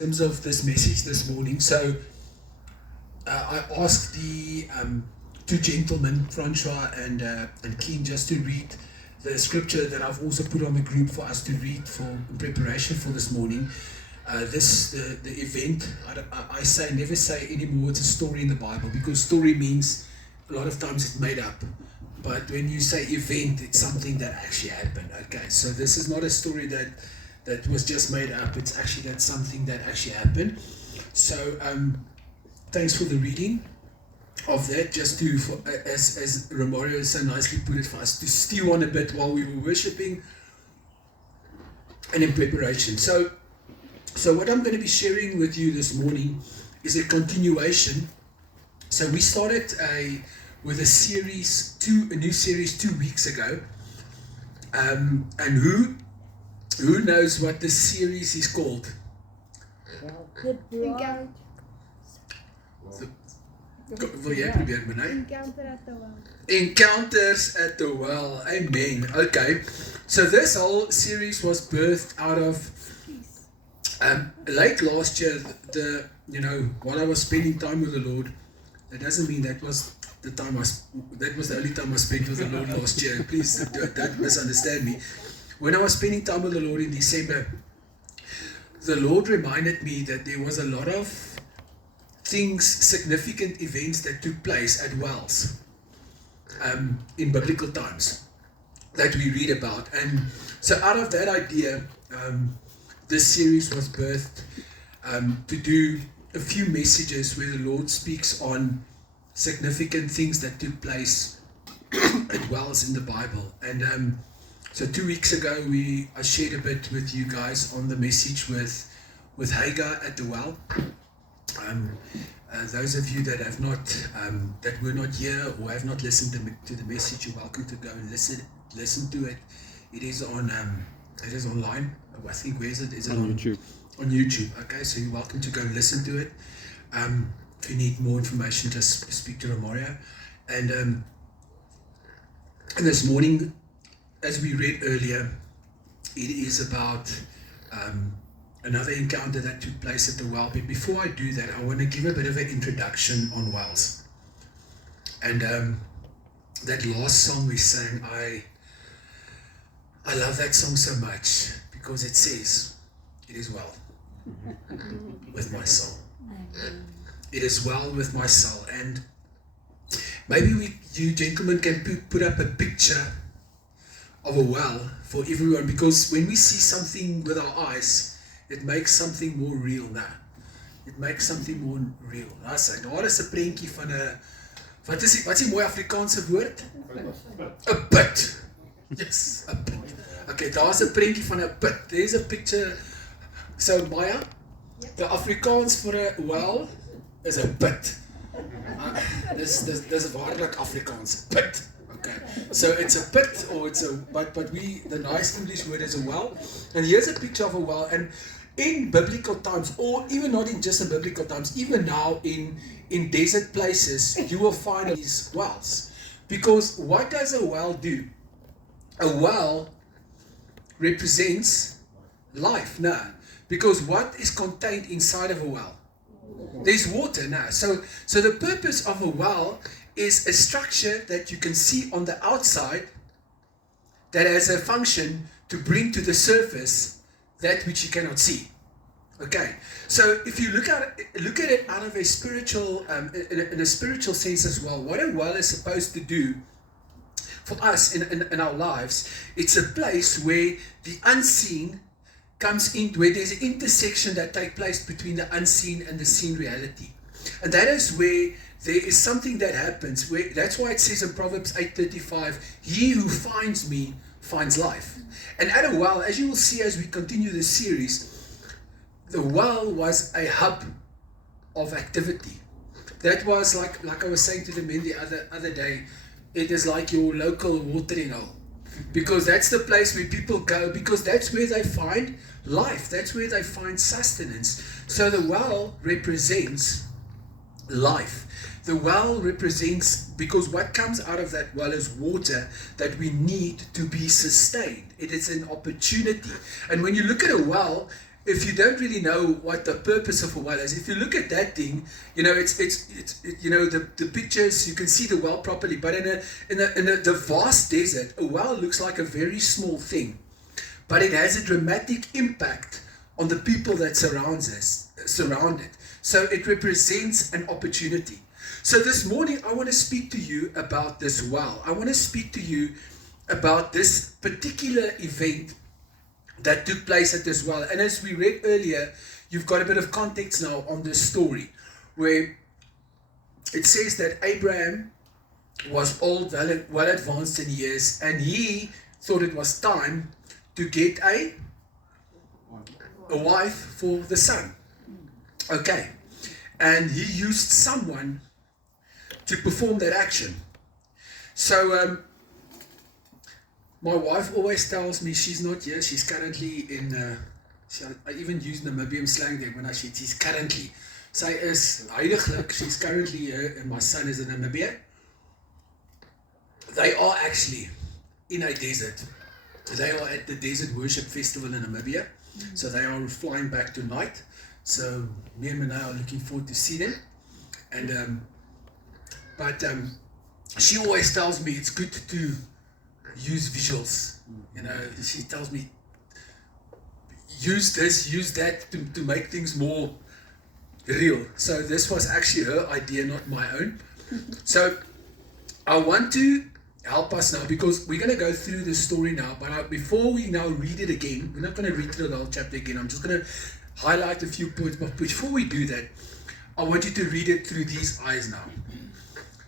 In terms of this message this morning, so I asked the two gentlemen, Francois and Keen, just to read the scripture that I've also put on the group for us to read for in preparation for this morning. The event, I say never say anymore it's a story in the Bible, because story means a lot of times it's made up. But when you say event, it's something that actually happened. Okay, so this is not a story that was just made up. It's actually that's something that actually happened. So thanks for the reading of that. Just to, as Romario so nicely put it for us, to stew on a bit while we were worshiping and in preparation. So what I'm going to be sharing with you this morning is a continuation. So we started with a new series 2 weeks ago, and who knows what this series is called? Encounter. Wil jy probeer, Benay? Encounter at the well. Encounters at the Well. Amen. Okay. So this whole series was birthed out of late last year. While I was spending time with the Lord, that doesn't mean that was the only time I spent with the Lord last year. Please don't misunderstand me. When I was spending time with the Lord in December, the Lord reminded me that there was a lot of significant events that took place at wells in biblical times that we read about. And so out of that idea, this series was birthed to do a few messages where the Lord speaks on significant things that took place at wells in the Bible. And so 2 weeks ago, I shared a bit with you guys on the message with Hagar at the well. Those of you that have not, that were not here or have not listened to the message, you're welcome to go and listen to it. It is online. I think, where is it? Is it on YouTube? On YouTube. Okay, so you're welcome to go and listen to it. If you need more information, just speak to Romario. And this morning, as we read earlier, it is about another encounter that took place at the well. But before I do that, I want to give a bit of an introduction on wells. And that last song we sang, I love that song so much because it says, "It is well with my soul." It is well with my soul. And maybe you gentlemen can put up a picture of a well for everyone, because when we see something with our eyes, it makes something more real now. It makes something more real. Daar is 'n prentjie van 'n wat is die mooi Afrikaanse woord? 'n put. Yes, 'n put. Okay, daar's 'n prentjie van 'n put. There's a picture. So Maya, the Afrikaans for a well is 'n put. Dis waarlik Afrikaans. Put. Okay, so it's a pit, or it's a, but the nice English word is a well. And here's a picture of a well. And in biblical times, or even not in just in biblical times, even now in desert places, you will find these wells. Because what does a well do? A well represents life now. Because what is contained inside of a well? There's water now. So the purpose of a well is a structure that you can see on the outside that has a function to bring to the surface that which you cannot see. Okay, so if you look at it out of a spiritual, in a spiritual sense as well, what a well is supposed to do for us in our lives, it's a place where the unseen comes in, where there's an intersection that takes place between the unseen and the seen reality. And that is where there is something that happens. That's why it says in Proverbs 8:35, "He who finds me finds life." And at a well, as you will see as we continue this series, the well was a hub of activity. That was like I was saying to the men the other day, it is like your local watering hole. Because that's the place where people go, because that's where they find life. That's where they find sustenance. So the well represents life. The well represents, because what comes out of that well is water that we need to be sustained. It is an opportunity. And when you look at a well, if you don't really know what the purpose of a well is, if you look at that thing, you know, it's you know, the pictures, you can see the well properly, but in the vast desert, a well looks like a very small thing, but it has a dramatic impact on the people that surround it. So it represents an opportunity. So this morning, I want to speak to you about this well. I want to speak to you about this particular event that took place at this well. And as we read earlier, you've got a bit of context now on this story, where it says that Abraham was old, well advanced in years, and he thought it was time to get a wife for the son. Okay. And he used someone to perform that action. So, my wife always tells me she's not here. She's currently in, I even use Namibian slang there when I say she's currently. Sy is huidiglik, she's currently here, and my son is in Namibia. They are actually in a desert. They are at the Desert Worship Festival in Namibia. So they are flying back tonight. So me and Manay are looking forward to see them. And but she always tells me it's good to use visuals. You know, she tells me use this, use that to make things more real. So this was actually her idea, not my own. So I want to help us now, because we're going to go through this story now, but before we now read it again, we're not going to read through the whole chapter again. I'm just going to highlight a few points, but before we do that, I want you to read it through these eyes now.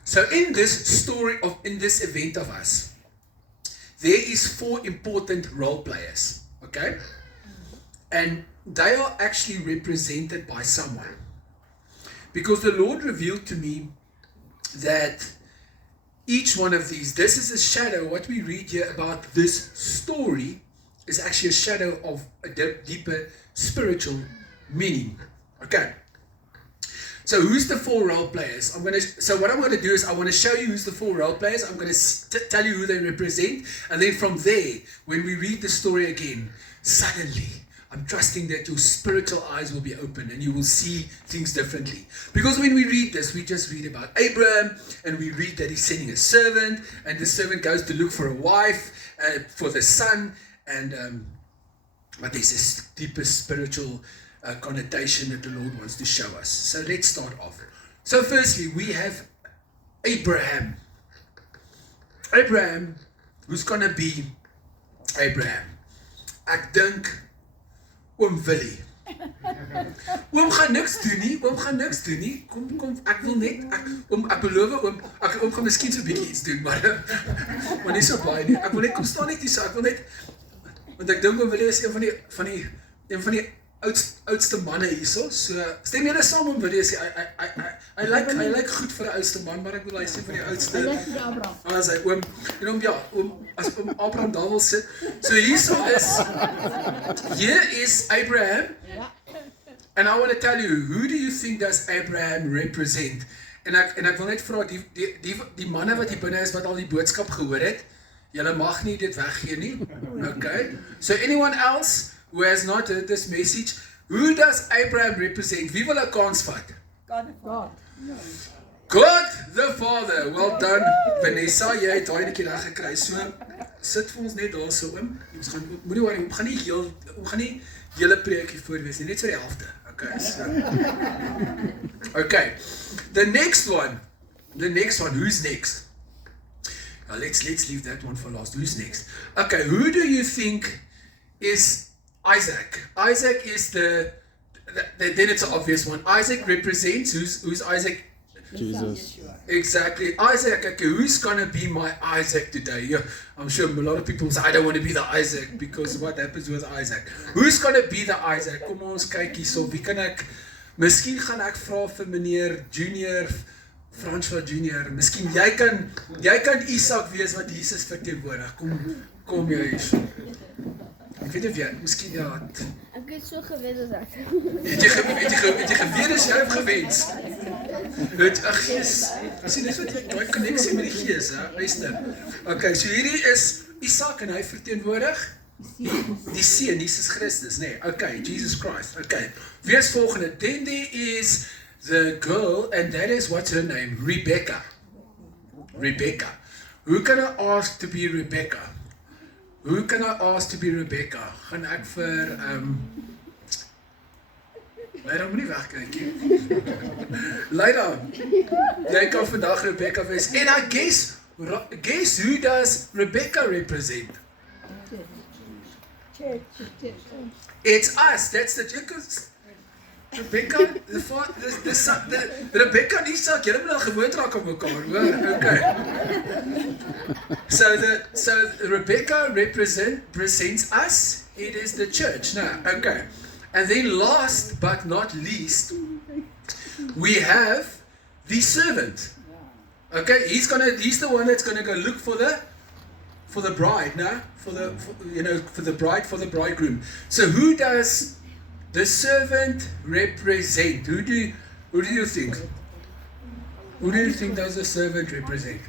So in this story in this event of us, there is 4 important role players, okay? And they are actually represented by someone. Because the Lord revealed to me that each one of these, this is a shadow. What we read here about this story is actually a shadow of a deeper spiritual meaning. Okay. So who's the 4 role players? So what I'm going to do is I want to show you who's the 4 role players. I'm going to tell you who they represent. And then from there, when we read the story again, suddenly, I'm trusting that your spiritual eyes will be open and you will see things differently. Because when we read this, we just read about Abraham, and we read that he's sending a servant, and the servant goes to look for a wife for the son, and but there's this deeper spiritual connotation that the Lord wants to show us. So let's start off. So firstly, we have Abraham. Abraham, who's going to be Abraham? Ek dink Oom Willie. Oom gaan niks doen nie. Kom, ek wil net, ek beloof oom, oom gaan miskien so 'n bietjie iets doen, maar nie so baie nie. Ek wil net kom staan net hier so, ek wil net, want ek dink Oom Willie is een van die oudste manne hierso. So stem julle saam, Oom Willie sê hy lyk goed vir 'n oudste man, maar ek wil hy sê vir die oudste. Hy lyk vir Abraham. As hy oom, en oom ja, as oom Abraham daar wil sit. So here is Abraham. And I want to tell you, who do you think does Abraham represent? En ek wil net vra die manne wat hier binne is wat al die boodskap gehoor het, julle mag nie dit weggee nie. Okay? So anyone else who has not heard this message, who does Abraham represent? Wie wil 'n kans vat? God. God the Father. Well done, Vanessa. Jy het daai netjie reg gekry. So sit vir ons net daar so oom. Ons gaan moenie worry, ons gaan nie hele preekie voorwees nie, net so die helfte. Okay. So. Okay. The next one, who's next? Now let's leave that one for last. Who's next? Okay, who do you think is Isaac? Isaac is then it's an obvious one. Isaac represents, who's Isaac? Jesus. Exactly. Isaac, okay, who's gonna be my Isaac today? Yeah, I'm sure a lot of people say, I don't want to be the Isaac, because what happens with Isaac? Who's gonna be the Isaac? Kom ons kyk hierso, wie kan ek, miskien gaan ek vra vir meneer Junior, François Junior, miskien jy kan Isak wees wat Jesus verteenwoordig. Kom jy hierso. Ek weet of jy, miskien ja. Ek het so geweet as ek. Het jy geweet as jy het gewens? Ag Jesus, sien dis wat daai koneksie met die Gees, hè, luister. Okay, so hierdie is Isak en hy verteenwoordig Die seun, Jesus Christus, nee. Okay, Jesus Christ. Okay. Wees volgende. Then there is the girl, and that is, what's her name? Rebecca. Rebecca. Who can I ask to be Rebecca? Who can I ask to be Rebecca? Gaan ek vir, Leida, moet nie wegkyk nie. Leida, jy kan vandag Rebecca wees. And I guess who does Rebecca represent? It's us. That's the Rebecca, the Rebecca en Isak, julle moet nou gewoond raak aan mekaar, hoor? Okay. So Rebecca represents us. It is the church. Now, okay. And then last but not least, we have the servant. Okay, he's the one that's gonna go look for the bride, no? For the bride, for the bridegroom. So who does the servant represent? Who do you think? Who do you think does the servant represent?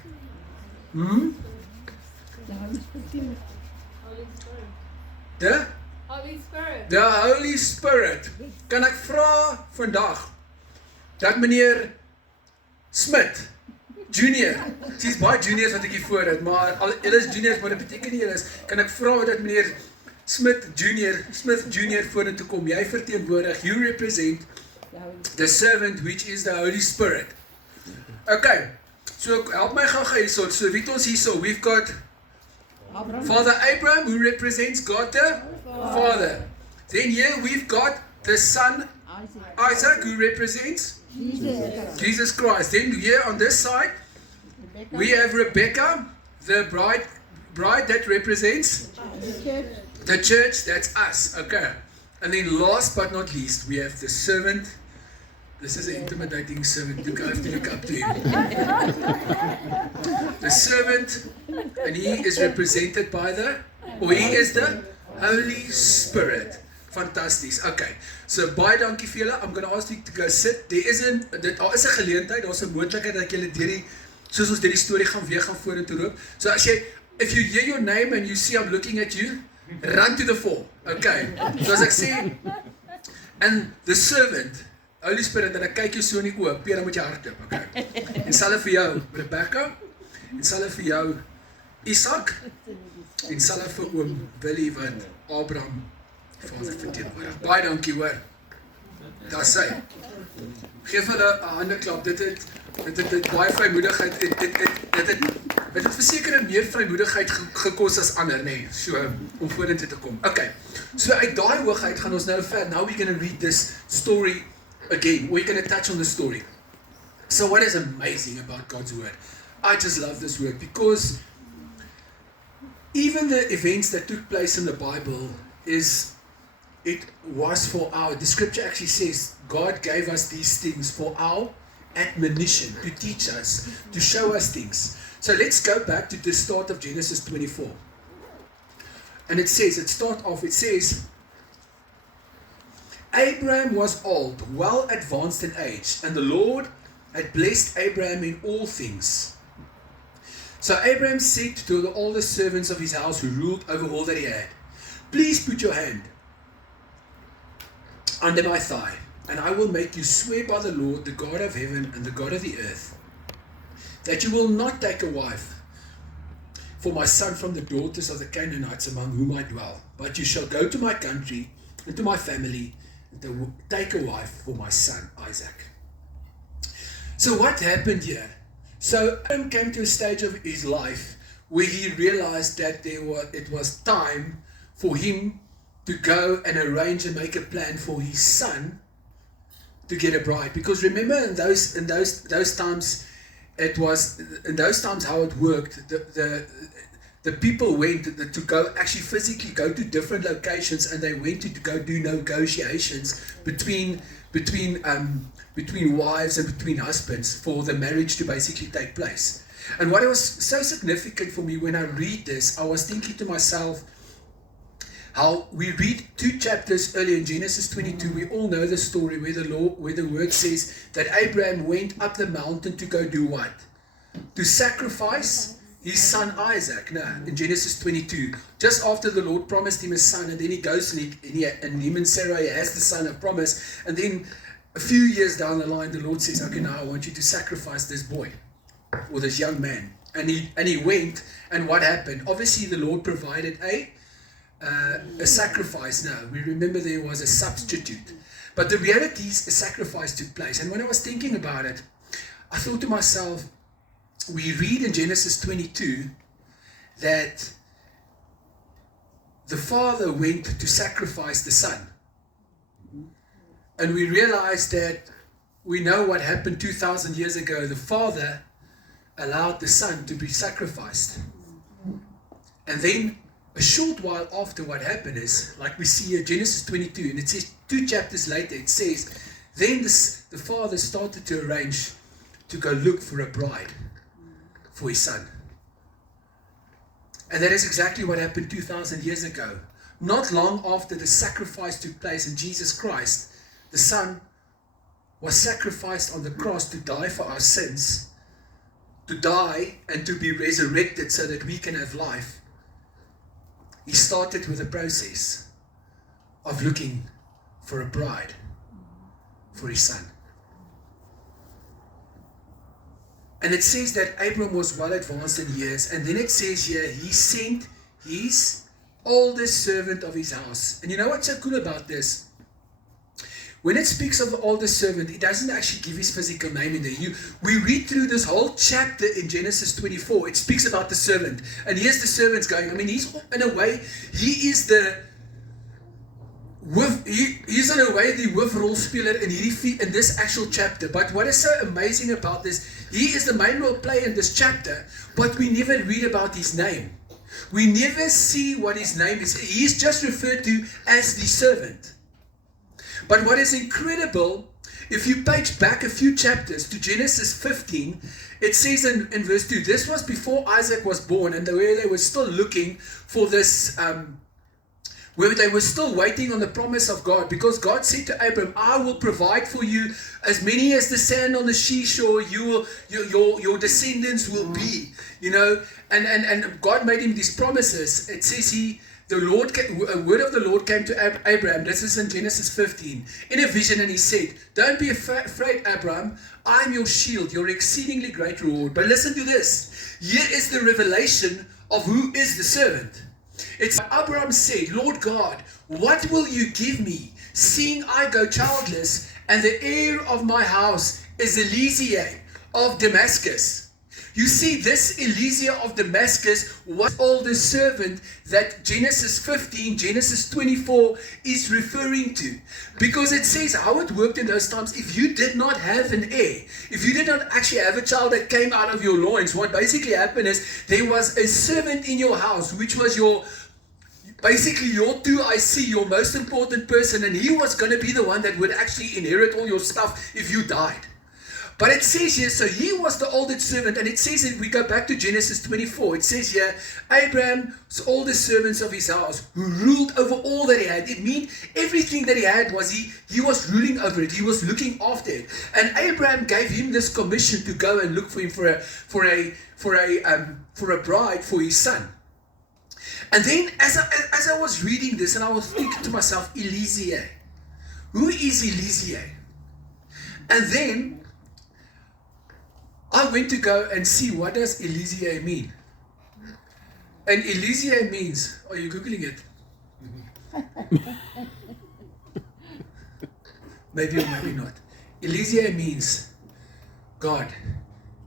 The Holy Spirit. The Holy Spirit. Kan ek vra vandag dat meneer Smit Junior, sy's baie juniors wat ek hier voor het, maar hulle is juniors, maar dit beteken nie hulle is, kan ek vra dat meneer Smith Junior vorentoe kom, jy verteenwoordig, you represent the servant which is the Holy Spirit. Okay, so help my gou hierso, so wie het ons hierso, we've got Father Abraham who represents God the Father. Then here we've got the son Isaac who represents Jesus Christ. Then here on this side we have Rebecca, the bride that represents the church, that's us. Okay. And then last but not least, we have the servant. This is an intimidating servant. You have to look up to him. The servant, and he is represented by he is the Holy Spirit. Fantasties. Okay. So baie dankie vir julle. I'm going to ask you to go sit. Daar is 'n geleentheid, daar's 'n moontlikheid dat julle soos ons hierdie storie gaan vorentoe loop. So if you hear your name and you see I'm looking at you, run to the fore. Okay. So as ek sê, and the servant, Holy Spirit, dat ek kyk jou so in die oë, Peter, moet jy hardloop, okay? En sal hy vir jou Rebecca, en sal hy vir jou Isak, en sal hy vir oom Willie wat Abraham Vader verteenwoordig. Baie dankie, hoor. Daar sê. Geef hulle 'n hande klap. Dit het baie vrymoedigheid. Dit het verseker meer vrymoedigheid gekos as ander, nee, so om vorentoe te kom. Okay. So uit daai hoogheid gaan ons nou ver. Now we're going to read this story again. We're going to touch on the story. So what is amazing about God's word? I just love this word because even the events that took place in the Bible the scripture actually says God gave us these things for our admonition, to teach us, to show us things. So let's go back to the start of Genesis 24. And it says, Abraham was old, well advanced in age, and the Lord had blessed Abraham in all things. So Abraham said to all the servants of his house who ruled over all that he had, please put your hand under my thigh, and I will make you swear by the Lord, the God of heaven and the God of the earth, that you will not take a wife for my son from the daughters of the Canaanites among whom I dwell, but you shall go to my country and to my family and take a wife for my son Isaac. So what happened here? So Abraham came to a stage of his life where he realized that it was time for him to go and arrange and make a plan for his son to get a bride. Because remember in those times, it was in those times how it worked. The people went to go actually physically go to different locations, and they went to go do negotiations between wives and between husbands for the marriage to basically take place. And what was so significant for me when I read this, I was thinking to myself, how we read 2 chapters earlier in Genesis 22, we all know the story where the word says that Abraham went up the mountain to go do what? To sacrifice his son Isaac, in Genesis 22, just after the Lord promised him a son, and then he goes and him and Sarah has the son of promise, and then a few years down the line, the Lord says, okay, now I want you to sacrifice this boy, or this young man. And he went, and what happened? Obviously, the Lord provided a sacrifice. Now, we remember there was a substitute. But the reality is a sacrifice took place. And when I was thinking about it, I thought to myself, we read in Genesis 22 that the father went to sacrifice the son. And we realized that we know what happened 2,000 years ago. The father allowed the son to be sacrificed. And then a short while after, what happened is, like we see here, Genesis 22, and it says 2 chapters later, it says, then the father started to arrange to go look for a bride for his son. And that is exactly what happened 2,000 years ago. Not long after the sacrifice took place in Jesus Christ, the son was sacrificed on the cross to die for our sins, to die and to be resurrected so that we can have life. He started with a process of looking for a bride for his son. And it says that Abram was well advanced in years, and then it says here, he sent his oldest servant of his house. And you know what's so cool about this? When it speaks of the oldest servant, it doesn't actually give his physical name in there. We read through this whole chapter in Genesis 24. It speaks about the servant. And here's the servant's going. I mean, he's in a way, he's in a way the hoofrolspeler in this actual chapter. But what is so amazing about this, he is the main role player in this chapter, but we never read about his name. We never see what his name is. He's just referred to as the servant. But what is incredible, if you page back a few chapters to Genesis 15, it says in verse 2, this was before Isaac was born, and where they were still looking for this, where they were still waiting on the promise of God, because God said to Abram, I will provide for you as many as the sand on the seashore, your descendants will be, and God made him these promises. It says a word of the Lord came to Abraham. This is in Genesis 15, in a vision, and he said, don't be afraid, Abraham, I'm your shield, your exceedingly great reward. But listen to this. Here is the revelation of who is the servant. It's Abraham said, Lord God, what will you give me, seeing I go childless, and the heir of my house is Eliezer of Damascus? You see, this Eliezer of Damascus was all the servant that Genesis 15, Genesis 24 is referring to. Because it says how it worked in those times. If you did not have an heir, if you did not actually have a child that came out of your loins, what basically happened is there was a servant in your house, which was basically your 2IC, your most important person, and he was going to be the one that would actually inherit all your stuff if you died. But it says here, so he was the oldest servant, and it says, if we go back to Genesis 24, it says here, Abraham's oldest servants of his house, who ruled over all that he had. It means everything that he had was he was ruling over it. He was looking after it. And Abraham gave him this commission to go and look for him for a bride for his son. And then as I was reading this, and I was thinking to myself, Eliezer. Who is Eliezer? And then I went to go and see, what does Eliezer mean? And Eliezer means, are you Googling it? Maybe or maybe not. Eliezer means, God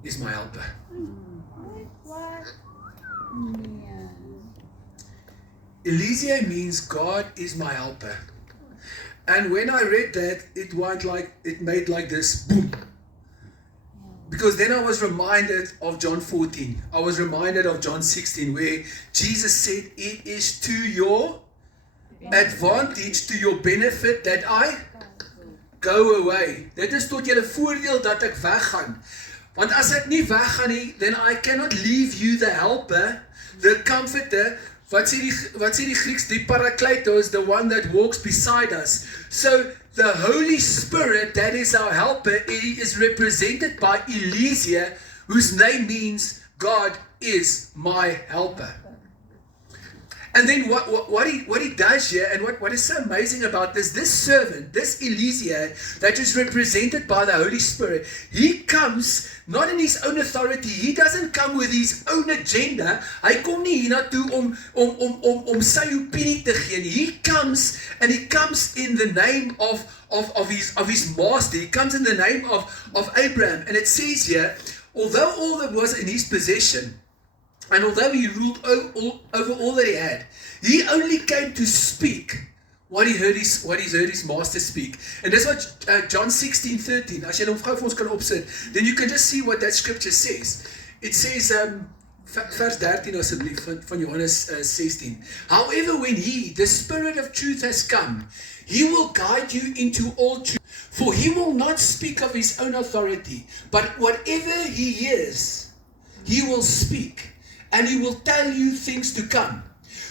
is my helper. What? Eliezer means God is my helper. And when I read that, it made like this, boom. Because then I was reminded of John 14. I was reminded of John 16, where Jesus said, it is to your advantage, to your benefit that I go away. Dit is tot julle voordeel dat ek weggaan. Want as ek nie weggaan nie, then I cannot leave you the helper, the comforter. Wat sê die Grieks? Die Parakletos, the one that walks beside us. So the Holy Spirit, that is our helper, is represented by Eliezer, whose name means God is my helper. And then what he does here, and what is so amazing about this servant, this Eliezer, that is represented by the Holy Spirit, he comes not in his own authority. He doesn't come with his own agenda. Hy kom nie hiernatoe om sy opinie te gee nie. He comes, and he comes in the name of his master. He comes in the name of Abraham. And it says here, although all that was in his possession, and although he ruled over all that he had, he only came to speak what he heard his master speak. And that's what John 16:13, as jy hom gou vir ons kan opsit, then you can just see what that scripture says. It says, vers 13 asseblief van Johannes 16. However, when he, the Spirit of truth, has come, he will guide you into all truth. For he will not speak of his own authority, but whatever he hears, he will speak. And he will tell you things to come.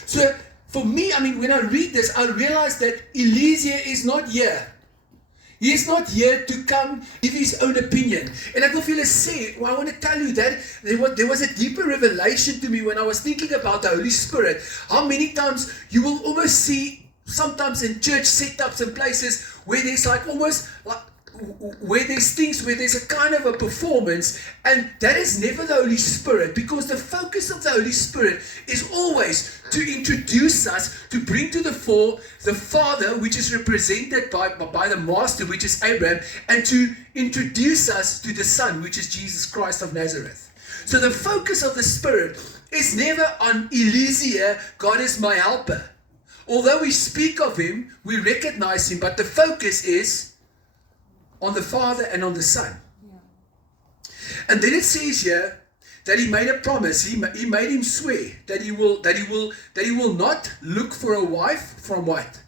So, for me, when I read this, I realize that Eliezer is not here. He is not here to come give his own opinion. And I can feel say, I want to tell you that there was a deeper revelation to me when I was thinking about the Holy Spirit. How many times you will almost see, sometimes in church setups and places, where there's where there's things where there's a kind of a performance, and that is never the Holy Spirit, because the focus of the Holy Spirit is always to introduce us, to bring to the fore the Father, which is represented by the Master, which is Abraham, and to introduce us to the Son, which is Jesus Christ of Nazareth. So the focus of the Spirit is never on Eliezer, God is my helper. Although we speak of him, we recognize him, but the focus is on the Father and on the Son. Yeah. And then it says here that he made a promise. He made him swear that he will not look for a wife from what?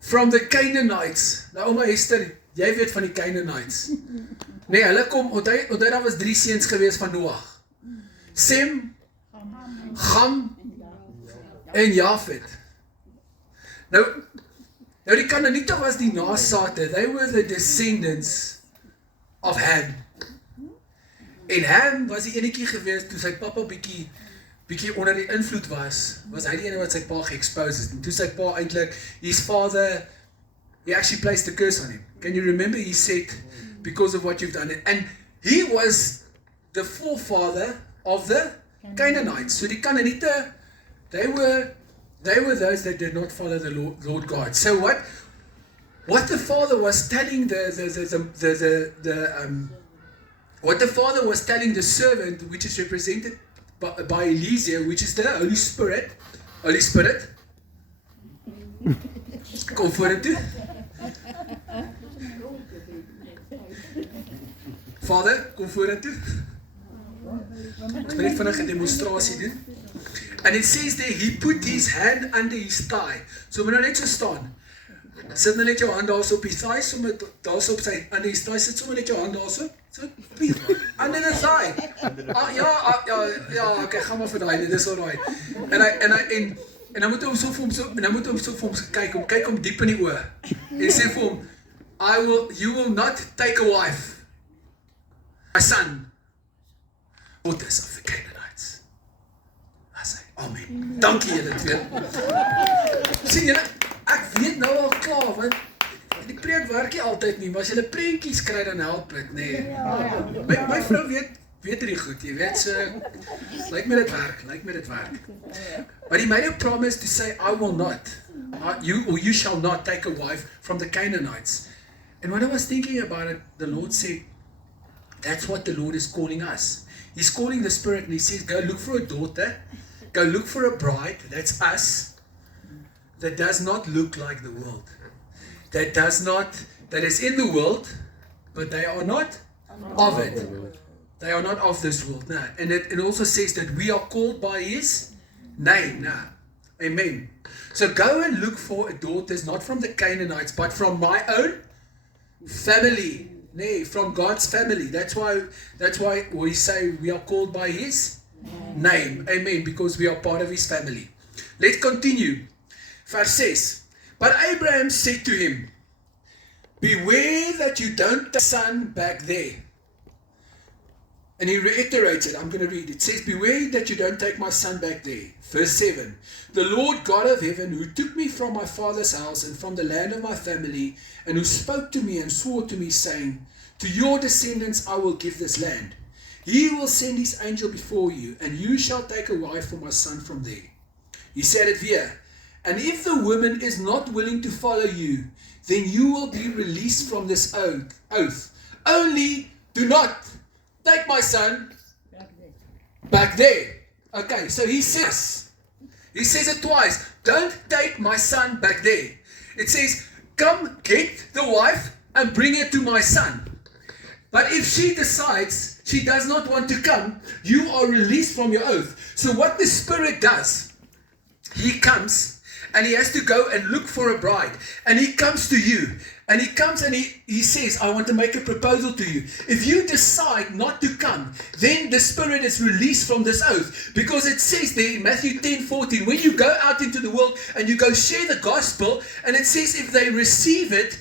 From the Canaanites. Nou oma Esther, jy weet van die Canaanites. Nee, hulle kom, onthou daar was 3 seuns gewees van Noag. Sem, Gam en Jafet. Nou die Canaaniete was die nasate. They were the descendants of Ham. En Ham was die enetjie gewees, toe sy papa bietjie onder die invloed was hy die ene wat sy pa ge-expose het. En toe sy pa eintlik, his father, he actually placed a curse on him. Can you remember? He said, because of what you've done. And he was the forefather of the Canaanites. So die Canaaniete, they were those that did not follow the Lord God. So what the Father was telling what the Father was telling the servant, which is represented by Eliezer, which is the Holy Spirit. Holy Spirit, kom vorentoe. Vader, kom vorentoe. Ek wil net vinnig 'n demonstrasie doen. And it says there, he put his hand under his thigh. So moet nou net so staan. Sit nou net jou hand daar so op die thigh, sommer daar so op sy under his thigh, sit sommer net jou hand daar so. So under the thigh. Ja, okay, gaan maar vir daai, dit is alright. En dan moet hom so vir hom kyk hom diep in die oë. En sê vir hom, you will not take a wife. My son, daughters of the Canaanites. Amen. Dankie julle twee. Sien julle, ek weet nou al klaar, want die preek werk nie altyd nie, maar as julle prentjies kry dan help dit, nee. My vrou weet dit goed, jy weet, so lyk my dit werk. But he made a promise to say, I will not, you shall not take a wife from the Canaanites. And when I was thinking about it, the Lord said, that's what the Lord is calling us. He's calling the Spirit and he says, go look for a daughter, go look for a bride, that's us, that does not look like the world. That is in the world, but they are not of it. They are not of this world. No. And it also says that we are called by his name. No. Amen. So go and look for a daughter, not from the Canaanites, but from my own family. Nee, from God's family. That's why we say we are called by his name. Amen. Because we are part of his family. Let's continue. Verse 6. But Abraham said to him, beware that you don't take the son back there. And he reiterates it. I'm going to read. It says, beware that you don't take my son back there. Verse 7. The Lord God of heaven, who took me from my father's house and from the land of my family, and who spoke to me and swore to me, saying, to your descendants I will give this land. He will send his angel before you, and you shall take a wife for my son from there. He said it here. And if the woman is not willing to follow you, then you will be released from this oath. Only do not take my son back there. Okay, so he says it twice. Don't take my son back there. It says, come get the wife and bring her to my son. But if she decides she does not want to come, you are released from your oath. So what the Spirit does, he comes and he has to go and look for a bride. And he comes to you. And he comes and he says, I want to make a proposal to you. If you decide not to come, then the Spirit is released from this oath. Because it says there in Matthew 10:14, when you go out into the world and you go share the gospel, and it says if they receive it,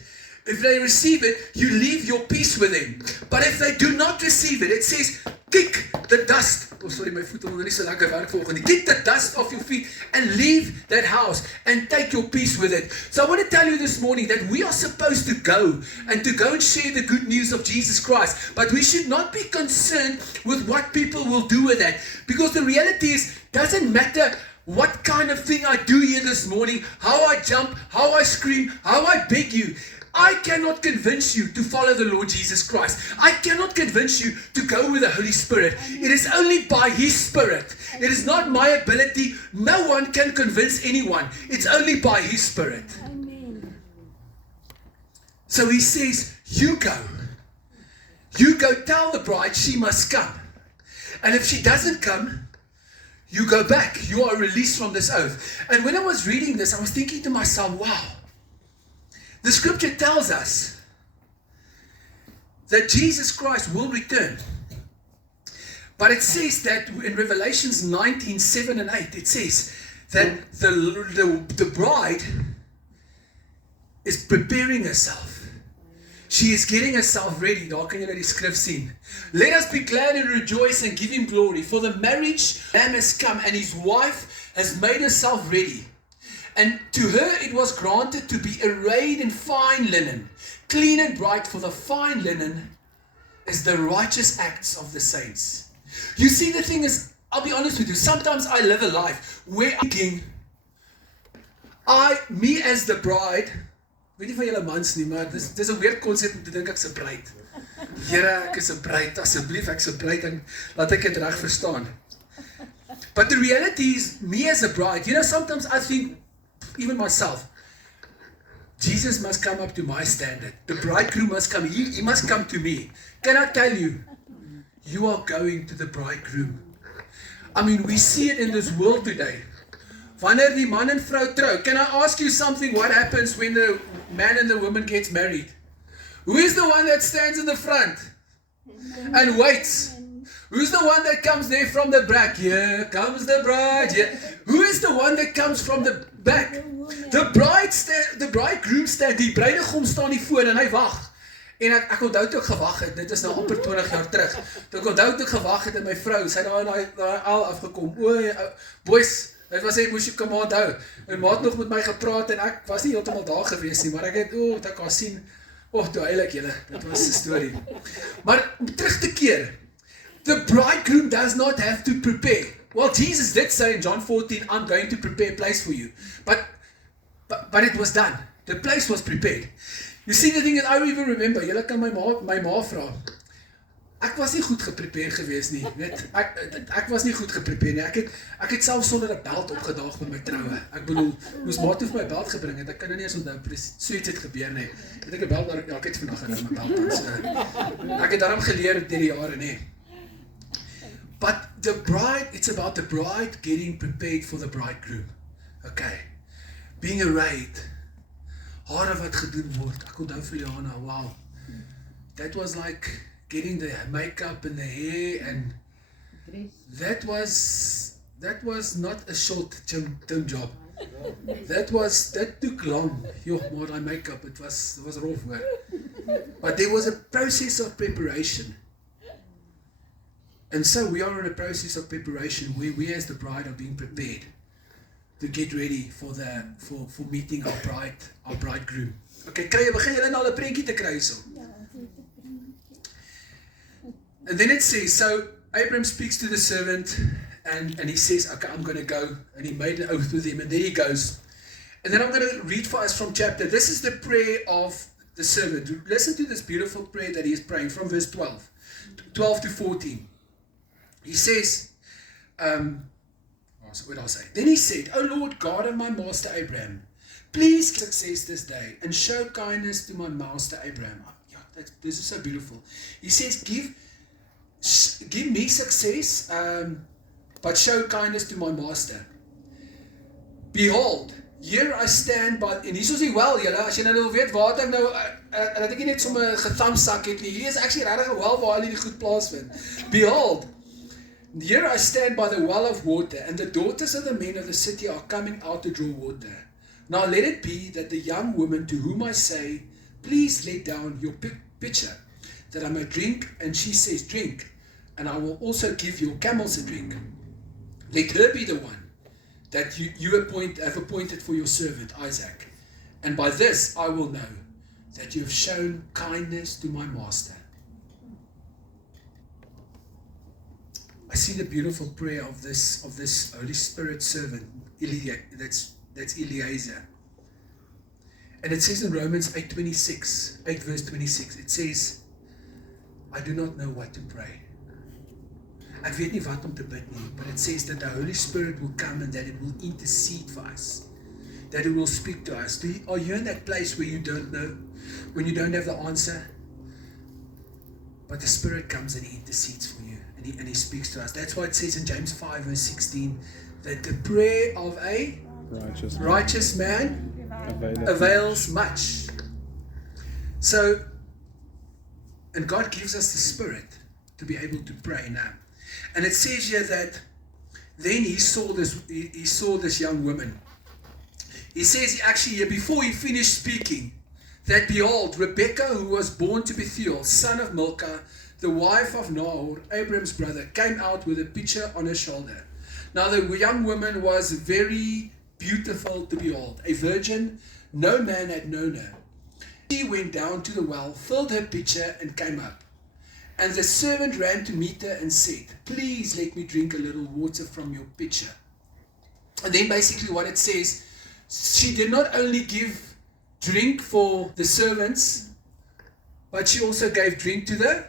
you leave your peace with them. But if they do not receive it, it says, kick the dust. Oh, sorry, my voet onder nie so lekker werk volgende. Kick the dust off your feet and leave that house and take your peace with it. So I want to tell you this morning that we are supposed to go and share the good news of Jesus Christ. But we should not be concerned with what people will do with that. Because the reality is, doesn't matter what kind of thing I do here this morning, how I jump, how I scream, how I beg you. I cannot convince you to follow the Lord Jesus Christ. I cannot convince you to go with the Holy Spirit. It is only by His Spirit. It is not my ability. No one can convince anyone. It's only by His Spirit. Amen. So He says, you go. You go tell the bride she must come. And if she doesn't come, you go back. You are released from this oath. And when I was reading this, I was thinking to myself, wow. The scripture tells us that Jesus Christ will return. But it says that in Revelations 19:7 and 8, it says that the bride is preparing herself. She is getting herself ready. Daar kan jy die skrif sien. Let us be glad and rejoice and give Him glory. For the marriage lamb has come and His wife has made herself ready. And to her it was granted to be arrayed in fine linen, clean and bright, for the fine linen is the righteous acts of the saints. You see, the thing is, I'll be honest with you, sometimes I live a life where I'm thinking, me as the bride, weet nie van julle mans nie, maar dis 'n weird concept om te dink ek's 'n bruid. Here, ek is 'n bruid, asseblief, ek's 'n bruid, en laat ek dit reg verstaan. But the reality is, me as a bride, you know, sometimes I think, even myself, Jesus must come up to my standard. The bridegroom must come. He must come to me. Can I tell you, you are going to the bridegroom. I mean, we see it in this world today. Wanneer die man en vrou trou, can I ask you something? What happens when the man and the woman gets married? Who is the one that stands in the front and waits? Who's the one that comes there from the back? Here comes the bride. Yeah. Who is the one that comes from the back? The bridegroom stand, die bruidegom staan hier voor en hy wag. En ek onthou toe ek gewag het, dit is nou amper 20 jaar terug. Toe ek onthou toe ek gewag het en my vrou, sy het daai al afgekom. Boys, dit was ek moes jy kom onthou. En maat nog met my gepraat en ek was nie heeltemal daar gewees nie, maar ek het ek kan sien, toe heilig julle, dit was 'n storie. Maar om terug te keer, the bridegroom does not have to prepare. Well, Jesus did say in John 14, I'm going to prepare a place for you. But it was done. The place was prepared. You see, the thing is, I even remember, julle kan my ma vra. Ek was nie goed geprepareerd gewees nie, weet. Ek was nie goed geprepareerd nie. Ek het self sonder 'n belt opgedaag met my troue. Ek bedoel, moes maat vir my belt gebring het. Ek kan nou nie eens onthou so iets het gebeur nie. Het ek 'n belt daar, ek het vandag in my belt. So, ek het daarom geleer deur die jare, nee. But the bride, it's about the bride getting prepared for the bridegroom. Okay. Being arrayed. Hare wat gedoen word. Ek onthou vir Liana, wow. That was like getting the makeup and the hair, and that was not a short-term job. That took long. My makeup, it was rough work. But there was a process of preparation. And so we are in a process of preparation where we as the bride are being prepared to get ready for meeting our bridegroom. Okay, begin julle nou al 'n prentjie te kry hierso. And then it says, so Abram speaks to the servant and he says, okay, I'm going to go. And he made an oath with him and then he goes. And then I'm going to read for us from chapter. This is the prayer of the servant. Listen to this beautiful prayer that he is praying from verse 12 to 14. He says, what did I say? Then he said, O Lord God of my master Abraham, please success this day and show kindness to my master Abraham. This is so beautiful. He says, give me success, but show kindness to my master. Behold, here I stand by, en hier is die wel, julle, as jy nou weet waar ek nou, dat ek nie net sommer gethamsak het nie, hier is actually regtig 'n wel waar hulle die goed plaasvind. Behold, here I stand by the well of water, and the daughters of the men of the city are coming out to draw water. Now let it be that the young woman to whom I say, please let down your pitcher, that I may drink, and she says, drink, and I will also give your camels a drink. Let her be the one that you have appointed for your servant Isaac, and by this I will know that you have shown kindness to my master. I see the beautiful prayer of this Holy Spirit servant, that's Eliezer. And it says in Romans 8 verse 26, it says, I do not know what to pray. Ek weet nie wat om te bid nie, but it says that the Holy Spirit will come and that it will intercede for us, that it will speak to us. Are you in that place where you don't know, when you don't have the answer, but the Spirit comes and He intercedes for you, and He speaks to us. That's why it says in James 5 verse 16, that the prayer of a righteous man avails much. So, and God gives us the Spirit to be able to pray now. And it says here that then he saw this young woman. He says actually before he finished speaking, that behold, Rebekah, who was born to Bethuel, son of Milcah, the wife of Nahor, Abraham's brother, came out with a pitcher on her shoulder. Now the young woman was very beautiful to behold, a virgin, no man had known her. She went down to the well, filled her pitcher, and came up. And the servant ran to meet her and said, please let me drink a little water from your pitcher. And then basically what it says, she did not only give drink for the servants, but she also gave drink to the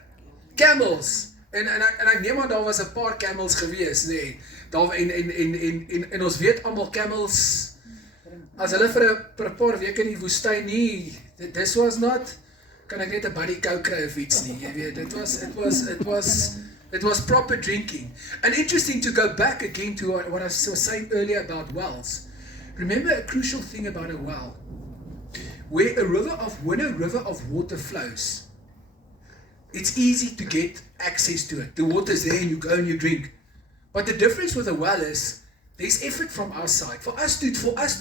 camels. En ek neem aan daar was 'n paar camels gewees, nê. Daar en ons weet almal camels, as hulle vir 'n paar weke in die woestyn nie, this was not, kan ek net 'n buddy coke kry of iets nie, jy weet, it was proper drinking. And interesting to go back again to what I was saying earlier about wells. Remember a crucial thing about a well. When a river of water flows, it's easy to get access to it. The water's there and you go and you drink. But the difference with a well is there's effort from our side. For us to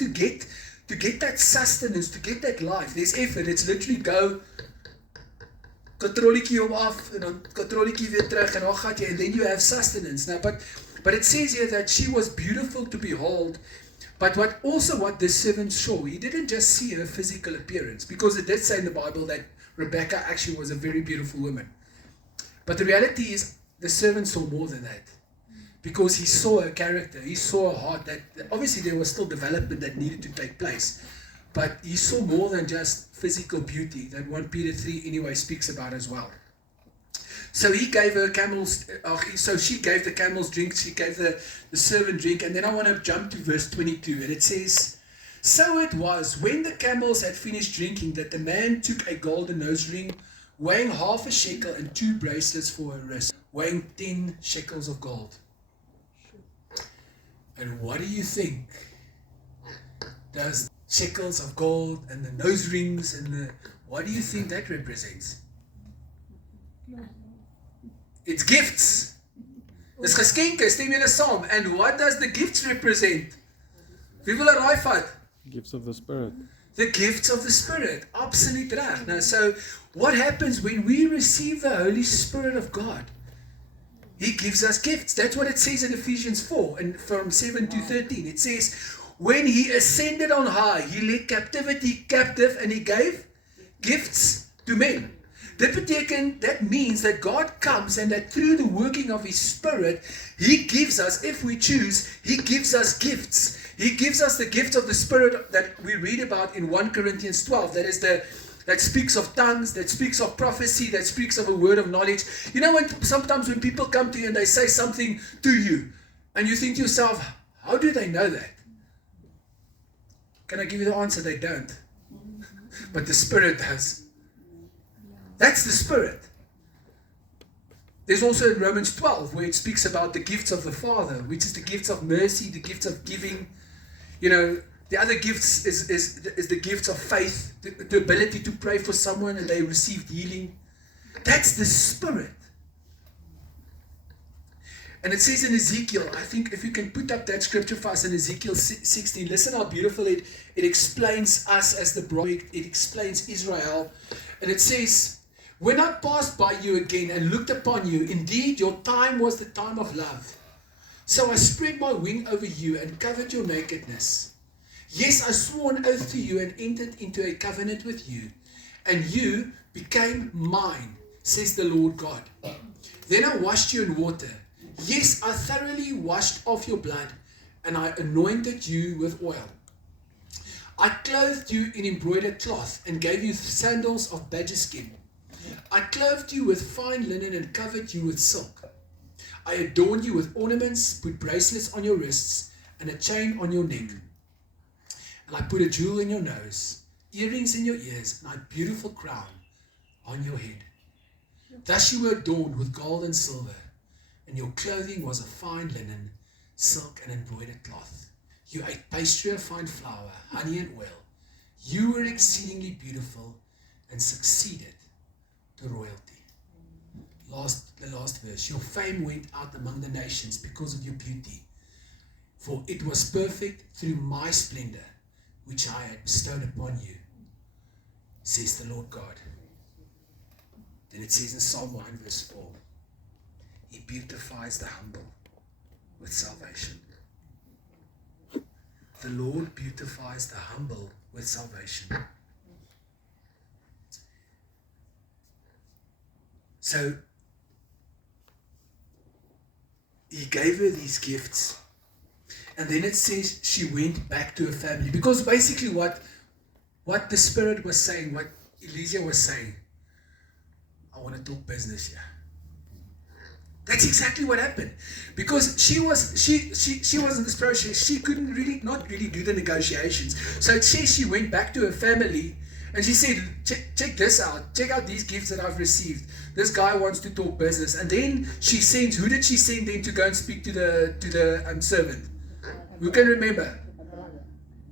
get that sustenance, to get that life, there's effort. It's literally go katrolletjie om af en dan katrolletjie weer terug en dan gaan jy, and then you have sustenance. Now, but it says here that she was beautiful to behold. But what this servant saw, he didn't just see her physical appearance, because it did say in the Bible that Rebecca actually was a very beautiful woman. But the reality is the servant saw more than that, because he saw her character, he saw her heart, that obviously there was still development that needed to take place. But he saw more than just physical beauty that 1 Peter 3 anyway speaks about as well. So he gave her camels, so she gave the camels drink, she gave the servant drink, and then I want to jump to verse 22, and it says, so it was, when the camels had finished drinking, that the man took a golden nose ring, weighing 1/2 shekel, and 2 bracelets for her wrist, weighing 10 shekels of gold. And what do you think does shekels of gold and the nose rings and what do you think that represents? It's gifts. Dis geskenke, stem julle saam. And what does the gifts represent? Wie wil 'n raai vat? Gifts of the Spirit. The gifts of the Spirit. Absoluut reg. Now, so what happens when we receive the Holy Spirit of God? He gives us gifts. That's what it says in Ephesians 4 and from 7 to 13. It says, when he ascended on high, he led captivity captive and he gave gifts to men. That means that God comes and that through the working of his Spirit, he gives us, if we choose, he gives us gifts. He gives us the gift of the Spirit that we read about in 1 Corinthians 12. That speaks of tongues, that speaks of prophecy, that speaks of a word of knowledge. You know, sometimes when people come to you and they say something to you, and you think to yourself, how do they know that? Can I give you the answer? They don't. But the Spirit does. That's the Spirit. There's also in Romans 12 where it speaks about the gifts of the Father, which is the gifts of mercy, the gifts of giving. You know, the other gifts is the gifts of faith, the ability to pray for someone and they received healing. That's the Spirit. And it says in Ezekiel, I think if you can put up that scripture for us in Ezekiel 16, listen how beautiful it explains us as the bride, it explains Israel. And it says, when I passed by you again and looked upon you, indeed your time was the time of love. So I spread my wing over you and covered your nakedness. Yes, I swore an oath to you and entered into a covenant with you, and you became mine, says the Lord God. Then I washed you in water. Yes, I thoroughly washed off your blood, and I anointed you with oil. I clothed you in embroidered cloth and gave you sandals of badger skin. I clothed you with fine linen and covered you with silk. I adorned you with ornaments, put bracelets on your wrists, and a chain on your neck. And I put a jewel in your nose, earrings in your ears, and a beautiful crown on your head. Thus you were adorned with gold and silver, and your clothing was of fine linen, silk, and embroidered cloth. You ate pastry of fine flour, honey, and oil. You were exceedingly beautiful and succeeded to royalty. The last verse. Your fame went out among the nations because of your beauty, for it was perfect through my splendor, which I had bestowed upon you, says the Lord God. Then it says in Psalm 1 verse 4, He beautifies the humble with salvation. The Lord beautifies the humble with salvation. So, He gave her these gifts. And then it says she went back to her family. Because basically what the Spirit was saying, what Elysia was saying, I want to talk business here. That's exactly what happened. Because she wasn't the Spirit, she couldn't not really do the negotiations. So it says she went back to her family and she said, check this out. Check out these gifts that I've received. This guy wants to talk business. And then she sends, who did she send then to go and speak to the servant? Who can remember?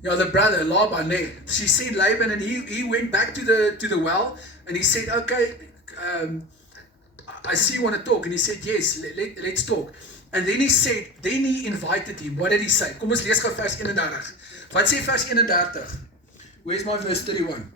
Yeah, the brother, Laban. She sent Laban and he went back to the well and he said, okay, I see you want to talk. And he said, yes, let's talk. And then he invited him. What did he say? Kom ons lees gou vers 31. Wat sê vers 31? Where's my verse 31?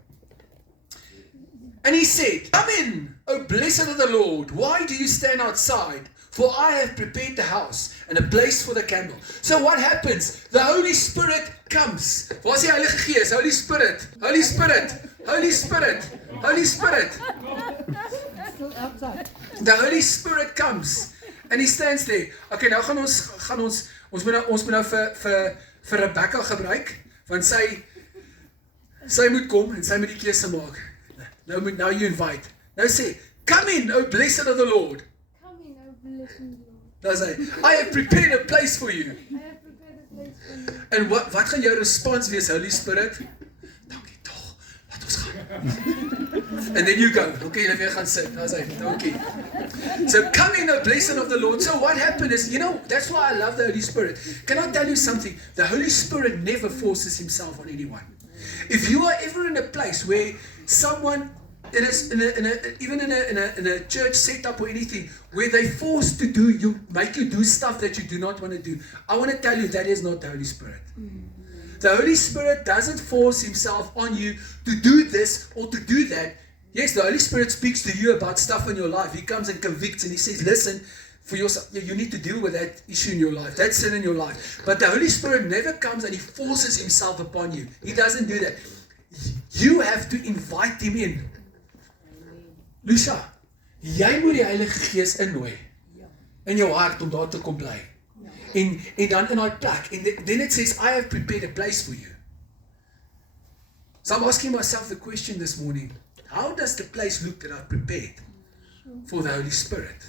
And he said, come in, O blessed of the Lord. Why do you stand outside? For I have prepared the house and a place for the camel. So what happens? The Holy Spirit comes. Waar is die Heilige Gees? Holy Spirit. Holy Spirit. Holy Spirit. Holy Spirit. The Holy Spirit comes. And he stands there. Okay, nou gaan ons moet nou vir Rebecca gebruik. Want sy moet kom en sy moet die keuse maak. Now you invite. Now say, come in, O blessed of the Lord. Come in, O blessed Lord. Nou sê, I have prepared a place for you. I have prepared a place for you. En wat gaan jou respons wees, Holy Spirit? Dankie tog, laat ons gaan. And then you go. Okay, jy weer gaan sit. Nou sê, dankie. So come in, O blessed of the Lord. So what happened is, that's why I love the Holy Spirit. Can I tell you something? The Holy Spirit never forces himself on anyone. If you are ever in a place where someone even in a church setup or anything where they force to make you do stuff that you do not want to do, I want to tell you that is not the Holy Spirit. The Holy Spirit doesn't force himself on you to do this or to do that. Yes, the Holy Spirit speaks to you about stuff in your life. He comes and convicts and he says, listen, for yourself. You need to deal with that issue in your life, that sin in your life. But the Holy Spirit never comes and He forces Himself upon you. He doesn't do that. You have to invite Him in. Lucia, jy moet die Heilige Gees innooi in jou hart om daar te kom bly. En dan in daai plek. And then it says, I have prepared a place for you. So I'm asking myself the question this morning, how does the place look that I've prepared for the Holy Spirit?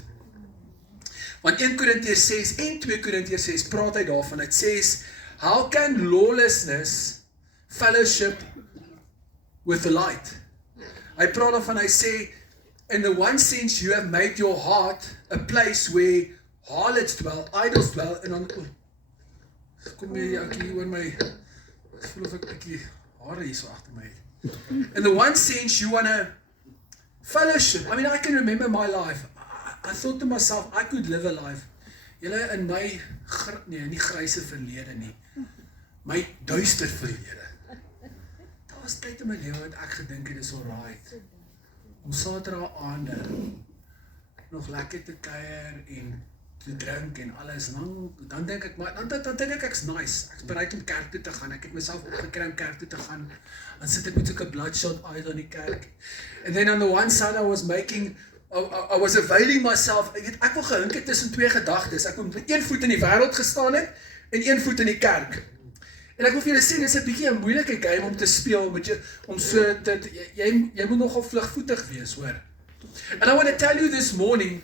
Want 1 Korintiërs 6 en 2 Korintiërs 6 praat hy daarvan. It says, how can lawlessness fellowship with the light? Hy praat daarvan, hy sê, in the one sense you have made your heart a place where harlots dwell, idols dwell, en dan, kom jy oor my, ek voel of ek bietjie hare hier so agter my het. In the one sense you want to fellowship. I mean, I can remember my life. I thought to myself, I could live a life. Julle in my, nie gryse verlede nie, my duister verlede. Daar was tyd in my lewe wat ek gedink het is alright. Om Saterdag aande nog lekker te kuier en te drink en alles. Dan dink ek, maar dan dink ek ek's nice. Ek's bereid om kerk toe te gaan. Ek het myself opgekry om kerk toe te gaan. Dan sit ek met so 'n bloodshot uit aan die kerk. And then on the one side I was availing myself. Ek wil gehink het tussen twee gedagtes. Ek moet met een voet in die wêreld gestaan het en een voet in die kerk. En ek wil vir julle sê, dit is 'n bietjie 'n moeilike game om te speel, om so dat jy moet nogal vlugvoetig wees, hoor. And I want to tell you this morning,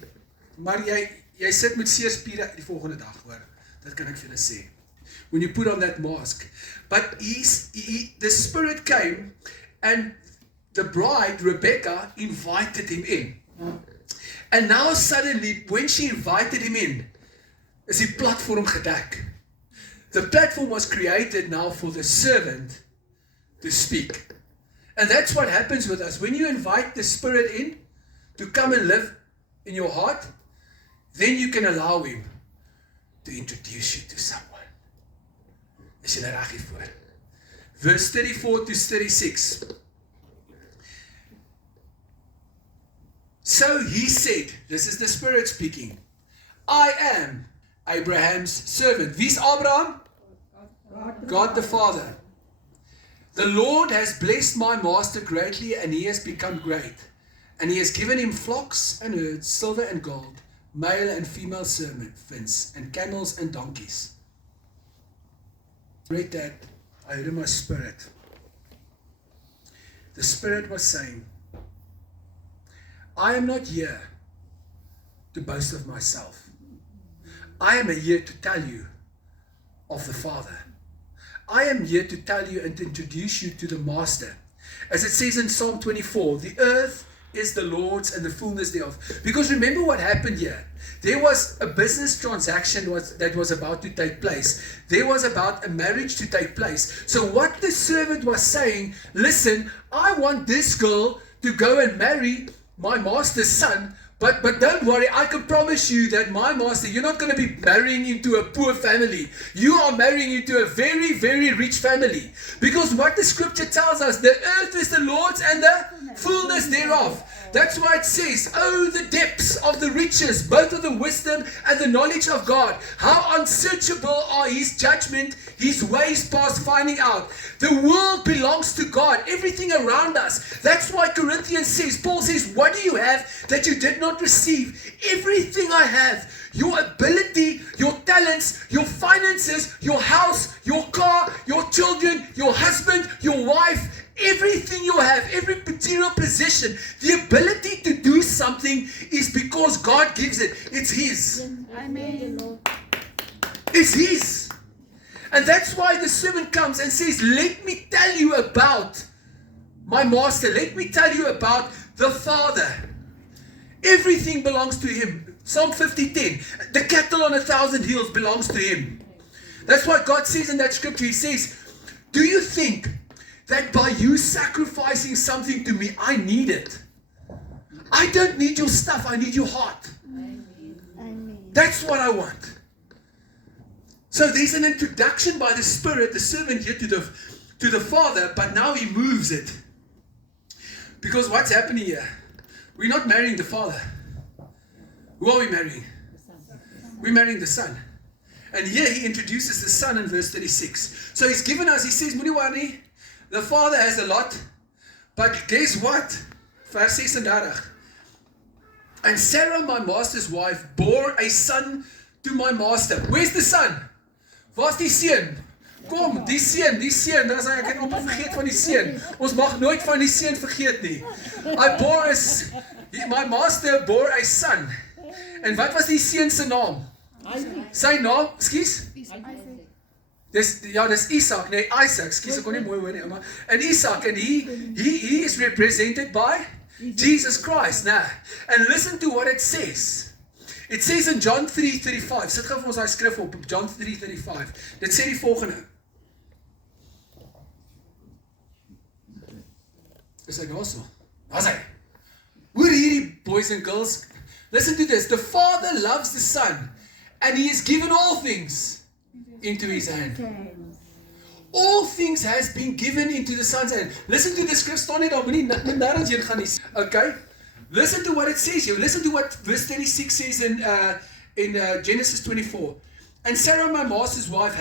maar jy sit met seerspiere die volgende dag, hoor. Dit kan ek vir julle sê. When you put on that mask. But the Spirit came and the bride, Rebecca, invited him in. And now suddenly, when she invited him in, is die platform gedek. The platform was created now for the servant to speak. And that's what happens with us. When you invite the Spirit in to come and live in your heart, then you can allow Him to introduce you to someone. Is julle reg hiervoor? Verse 34 to 36. So he said, this is the Spirit speaking, I am Abraham's servant. Wie's Abraham? God the Father. The Lord has blessed my master greatly, and he has become great. And he has given him flocks and herds, silver and gold, male and female servants, and camels and donkeys. I read that, I heard in my spirit. The Spirit was saying, I am not here to boast of myself. I am here to tell you of the Father. I am here to tell you and to introduce you to the Master. As it says in Psalm 24, the earth is the Lord's and the fullness thereof. Because remember what happened here. There was a business transaction that was about to take place. There was about a marriage to take place. So what the servant was saying, listen, I want this girl to go and marry my master's son, but don't worry, I can promise you that my master, you're not going to be marrying into a poor family. You are marrying into a very, very rich family. Because what the scripture tells us, the earth is the Lord's and the fullness thereof. That's why it says, oh, the depths of the riches, both of the wisdom and the knowledge of God. How unsearchable are His judgment, His ways past finding out. The world belongs to God, everything around us. That's why Corinthians says, Paul says, what do you have that you did not receive? Everything I have. Your ability, your talents, your finances, your house, your car, your children, your husband, your wife, everything you have, every material possession, the ability to do something is because God gives it. It's His. Amen. It's His. And that's why the servant comes and says, let me tell you about my master. Let me tell you about the Father. Everything belongs to Him. Psalm 50:10. The cattle on 1,000 hills belongs to Him. That's what God says in that scripture. He says, do you think that by you sacrificing something to me, I need it? I don't need your stuff. I need your heart. Amen. That's what I want. So there's an introduction by the Spirit, the servant here to the Father, but now He moves it. Because what's happening here? We're not marrying the Father. Who are we marrying? We're marrying the Son. And here he introduces the Son in verse 36. So he's given us, he says, moenie worry, the Father has a lot, but guess what? Vers 36. And Sarah, my master's wife, bore a son to my master. Where's the son? Waar's die seun? Kom, die seun, dan sê ek het amper vergeet van die seun. Ons mag nooit van die seun vergeet nie. My master bore a son. En wat was die seun se naam? Sy naam, ekskuus? Dis Isaac, nee, Isaac, ekskuus, ek kon nie mooi hoor nie, maar and Isaac, and he is represented by Jesus Christ. Now, and listen to what it says. It says in John 3:35. Sit gou vir ons daai skrif op John 3:35. Dit sê die volgende. Is hy daarso? Daar's hy. Hoor hierdie boys and girls. Listen to this. The Father loves the Son, and He has given all things into His hand. All things has been given into the Son's hand. Listen to the script, staan nie daar, moenie nêrens heen gaan nie. Okay? Listen to what it says here. Listen to what verse 36 says in Genesis 24. And Sarah, my master's wife,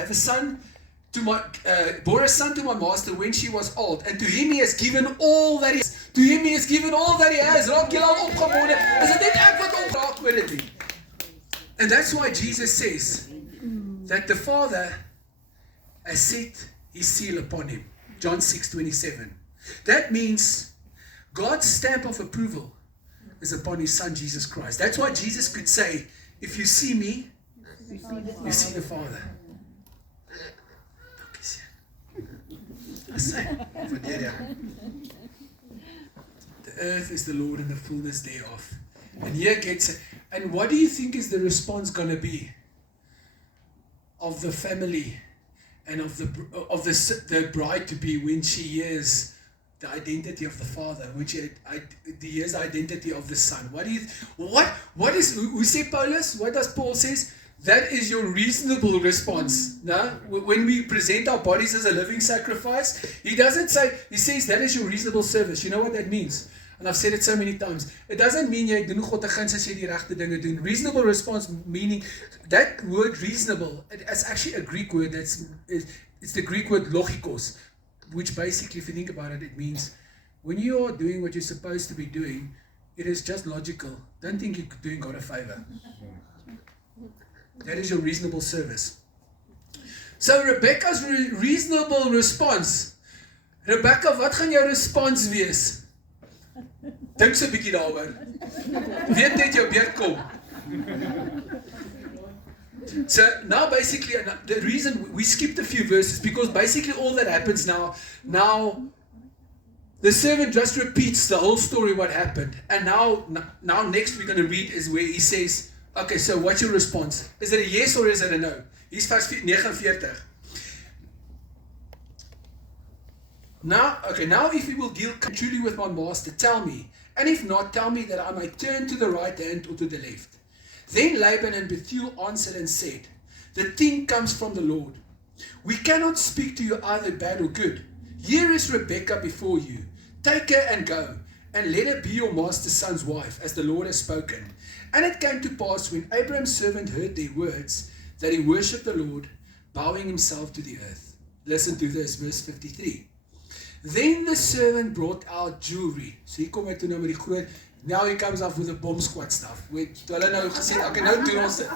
bore a son to my master when she was old, and to him he has given all that he has. To him he has given all that he has. Raak jy al opgewonde? Is dit net ek wat opgeraak oor dit nie? And that's why Jesus says that the Father has set His seal upon him. John 6:27. That means God's stamp of approval is upon His Son Jesus Christ. That's why Jesus could say, if you see me, you see the Father. I say, the earth is the Lord and the fullness thereof. And here gets it. And what do you think is the response going to be of the family and of the bride to be when she hears the identity of the Father, which hears the identity of the Son? What is who say Paulus? What does Paul says? That is your reasonable response. No? When we present our bodies as a living sacrifice, he doesn't say, he says that is your reasonable service. You know what that means? And I've said it so many times. It doesn't mean jy doen God 'n guns as jy die regte dinge doen. Reasonable response meaning, that word reasonable, it's actually a Greek word. It's the Greek word logikos, which basically, if you think about it, it means when you are doing what you're supposed to be doing, it is just logical. Don't think you're doing God a favor. That is your reasonable service. So Rebecca's reasonable response. Rebecca, wat gaan jou respons wees? Dink so 'n bietjie daaroor. Weet net jou beurt kom. So now basically, the reason we skipped a few verses, because basically all that happens now the servant just repeats the whole story what happened. And now next we're going to read is where he says, okay, so what's your response? Is it a yes or is it a no? He's vers 49. Now if you will deal truly with my master, tell me. And if not, tell me that I may turn to the right hand or to the left. Then Laban and Bethuel answered and said, the thing comes from the Lord. We cannot speak to you either bad or good. Here is Rebekah before you. Take her and go, and let her be your master's son's wife, as the Lord has spoken. And it came to pass, when Abraham's servant heard their words, that he worshipped the Lord, bowing himself to the earth. Listen to this, verse 53. Then the servant brought out jewelry. So hier kom hy toe nou met die groot. Now he comes up with the bomb squad stuff. Hulle nou gesê, okay, nou doen ons dit.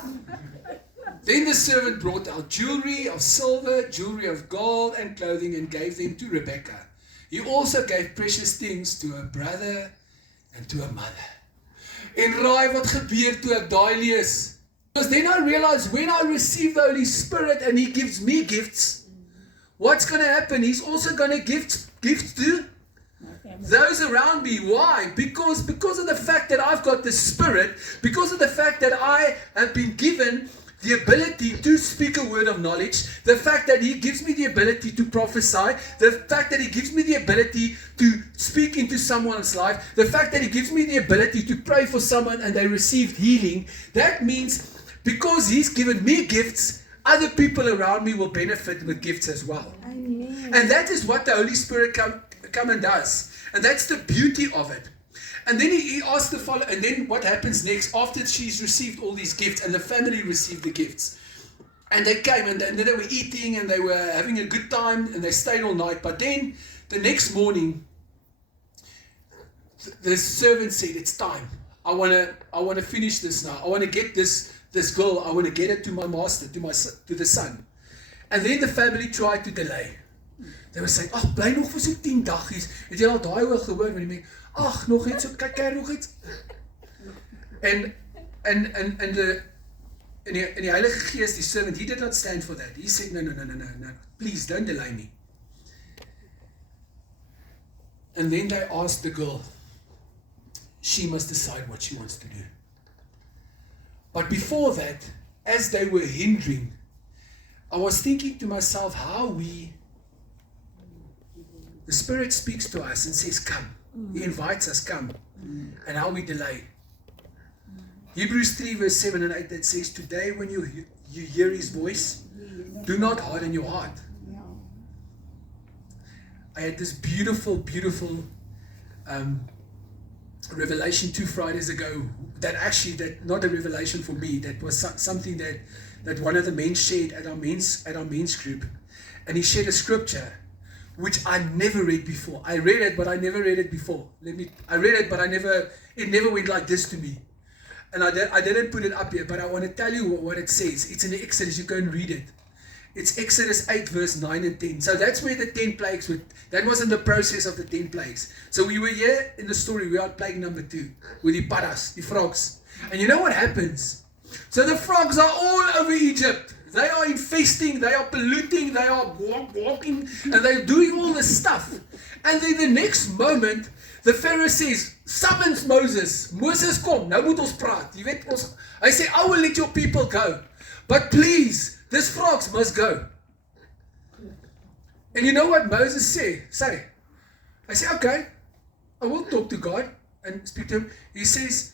Then the servant brought out jewelry of silver, jewelry of gold, and clothing, and gave them to Rebekah. He also gave precious things to her brother and to her mother. En raai wat gebeur toe ek daai lees? Because then I realized when I receive the Holy Spirit and He gives me gifts, what's going to happen? He's also going to give gifts to those around me. Why? Because of the fact that I've got the Spirit, because of the fact that I have been given the ability to speak a word of knowledge, the fact that He gives me the ability to prophesy, the fact that He gives me the ability to speak into someone's life, the fact that He gives me the ability to pray for someone and they received healing, that means because He's given me gifts, other people around me will benefit with gifts as well. Amen. And that is what the Holy Spirit come and does. And that's the beauty of it. And then he asked the follow, and then what happens next? After she's received all these gifts, and the family received the gifts, and they came, and then they were eating, and they were having a good time, and they stayed all night. But then the next morning, the servant said, "It's time. I wanna finish this now. I wanna get this girl. I wanna get it to my master, to the son." And then the family tried to delay. They were saying, "Ag, bly nog vir so 10 dagies. Het jy al daai oor gehoor van die mense? Ag, nog iets, so kyk nog iets." En die Heilige Gees, die servant, he did not stand for that. He said, no, please don't delay me. And then they asked the girl, she must decide what she wants to do. But before that, as they were hindering, I was thinking to myself how the Spirit speaks to us and says, come. He invites us, come. And how we delay. Hebrews 3 verse 7 and 8 that says, today when you hear His voice, do not harden your heart. I had this beautiful revelation 2 Fridays ago, that not a revelation for me, that was something that one of the men shared at our men's group. And he shared a scripture which I never read before. I read it, but I never read it before. I read it, but it never went like this to me. And I didn't put it up here, but I want to tell you what it says. It's in the Exodus, you go and read it. It's Exodus 8 verse 9 and 10. So that's where the 10 plagues were. That wasn't the process of the 10 plagues. So we were here in the story, we are at plague number 2, with the paras, the frogs. And you know what happens? So the frogs are all over Egypt. They are infesting, they are polluting, they are walking, and they're doing all this stuff. And then the next moment, the Pharaoh says, summons Moses. Moses, kom, nou moet ons praat. Jy weet, hy sê, I will let your people go. But please, these frogs must go. And you know what Moses say? I say, okay, I will talk to God and speak to him. He says,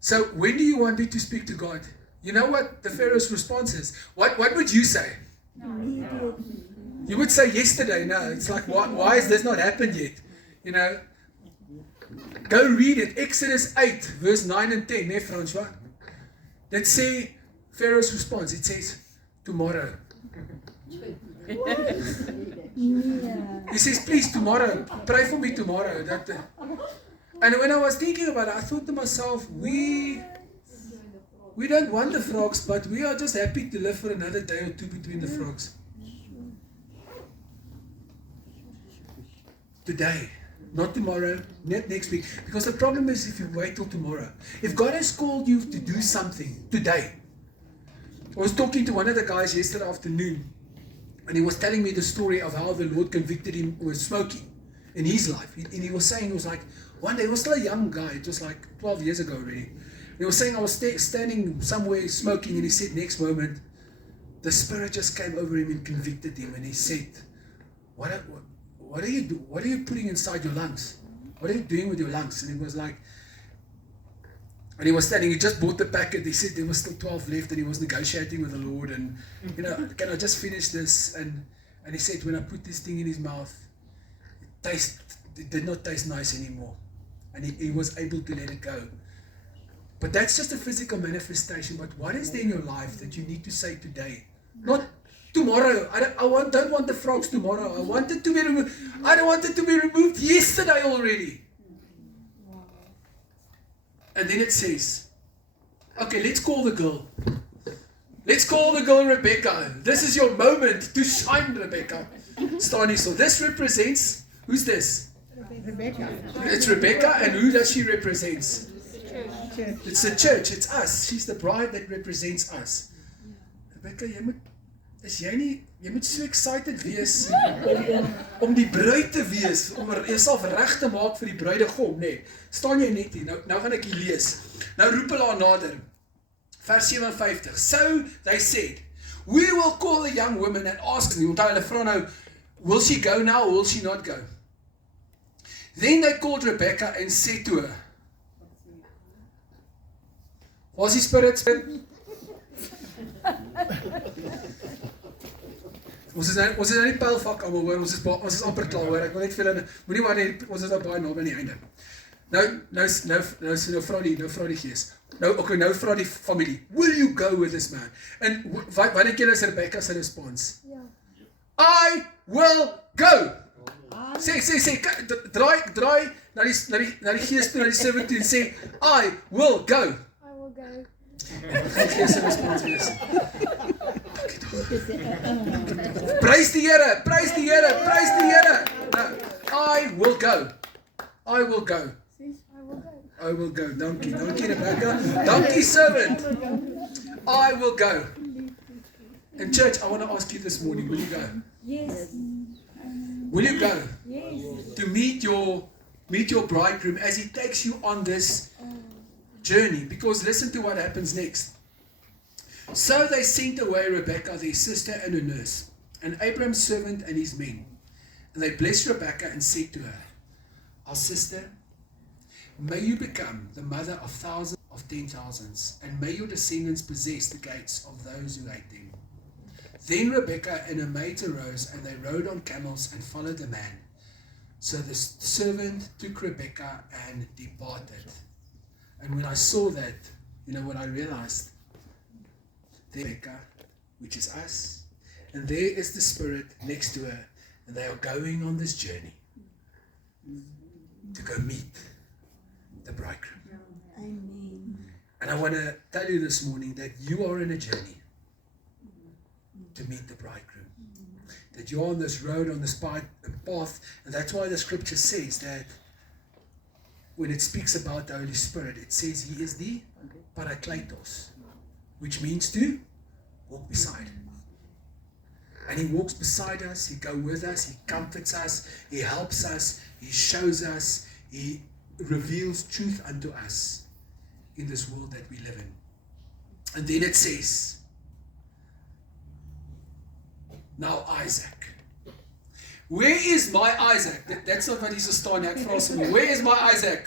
so when do you want me to speak to God? You know what the Pharaoh's response is? What would you say? Immediately. You would say yesterday. No, it's like, why has this not happened yet? You know, go read it. Exodus 8, verse 9 and 10. Ne, François? Let's say Pharaoh's response. It says, tomorrow. He says, please, tomorrow. Pray for me tomorrow. And when I was thinking about it, I thought to myself, we don't want the frogs, but we are just happy to live for another day or two between the frogs. Today, not tomorrow, not next week. Because the problem is if you wait till tomorrow. If God has called you to do something today. I was talking to one of the guys yesterday afternoon, and he was telling me the story of how the Lord convicted him with smoking in his life. And he was saying, he was like, one day, he was still a young guy, it was like 12 years ago already. He was saying, I was standing somewhere smoking, and he said, next moment, the Spirit just came over him and convicted him, and he said, what are you doing? What are you putting inside your lungs? What are you doing with your lungs? And he was like, and he was standing, he just bought the packet, he said there was still 12 left, and he was negotiating with the Lord, and, you know, can I just finish this? And he said, when I put this thing in his mouth, it did not taste nice anymore. And he was able to let it go. But that's just a physical manifestation. But what is there in your life that you need to say today? Not tomorrow. I don't want the frogs tomorrow. I want it to be removed. I don't want it to be removed yesterday already. And then it says, okay, let's call the girl. Let's call the girl Rebecca. This is your moment to shine, Rebecca. Stani, so this represents, who's this? Rebecca. It's Rebecca, and who does she represent? Church. It's the church, it's us. She's the bride that represents us. Rebecca, jy moet so excited wees om die bruid te wees, om jouself reg te maak vir die bruidegom, nee. Staan jy net hier, nou gaan ek hier lees. Nou roep hulle haar nader. Vers 57. So they said, we will call the young woman and ask them. Onthou hulle vra nou, will she go now or will she not go? Then they called Rebecca and said to her, was die Spirit? Ons is nou nie pylvak almal hoor, ons is amper klaar hoor, ek wil net vir julle, moenie maar net, ons is nou baie naby aan die einde. Nou vra die gees. Nou vra die familie, will you go with this man? En wat dink julle is Rebecca se respons? Ja. I will go. Sê, draai na die gees toe, na die servant toe en sê, I will go. I will go. Wat gaan die gees se respons wees? Prys die Here, prys die Here, prys die Here. Nou, I will go. I will go. I will go. I will go. Dankie Rebecca. Dankie servant. I will go. And church, I want to ask you this morning, will you go? Yes. Will you go Yes. to meet your bridegroom as he takes you on this journey? Because listen to what happens next. So they sent away Rebekah, their sister, and her nurse, and Abraham's servant and his men. And they blessed Rebekah and said to her, our sister, may you become the mother of thousands of 10,000s, and may your descendants possess the gates of those who hate them. Then Rebekah and her maids arose, and they rode on camels and followed the man. So the servant took Rebekah and departed. And when I saw that, you know what I realized? Rebekah, which is us, and there is the Spirit next to her, and they are going on this journey to go meet the bridegroom. Amen. And I want to tell you this morning that you are in a journey to meet the bridegroom. That you're on this road, on this path, and that's why the scripture says that when it speaks about the Holy Spirit, it says He is the Parakletos, which means to walk beside. And He walks beside us, He goes with us, He comforts us, He helps us, He shows us, He reveals truth unto us in this world that we live in. And then it says, now Isaac. Where is my Isaac? That's not what he's staan. Ek vra hom, where is my Isaac?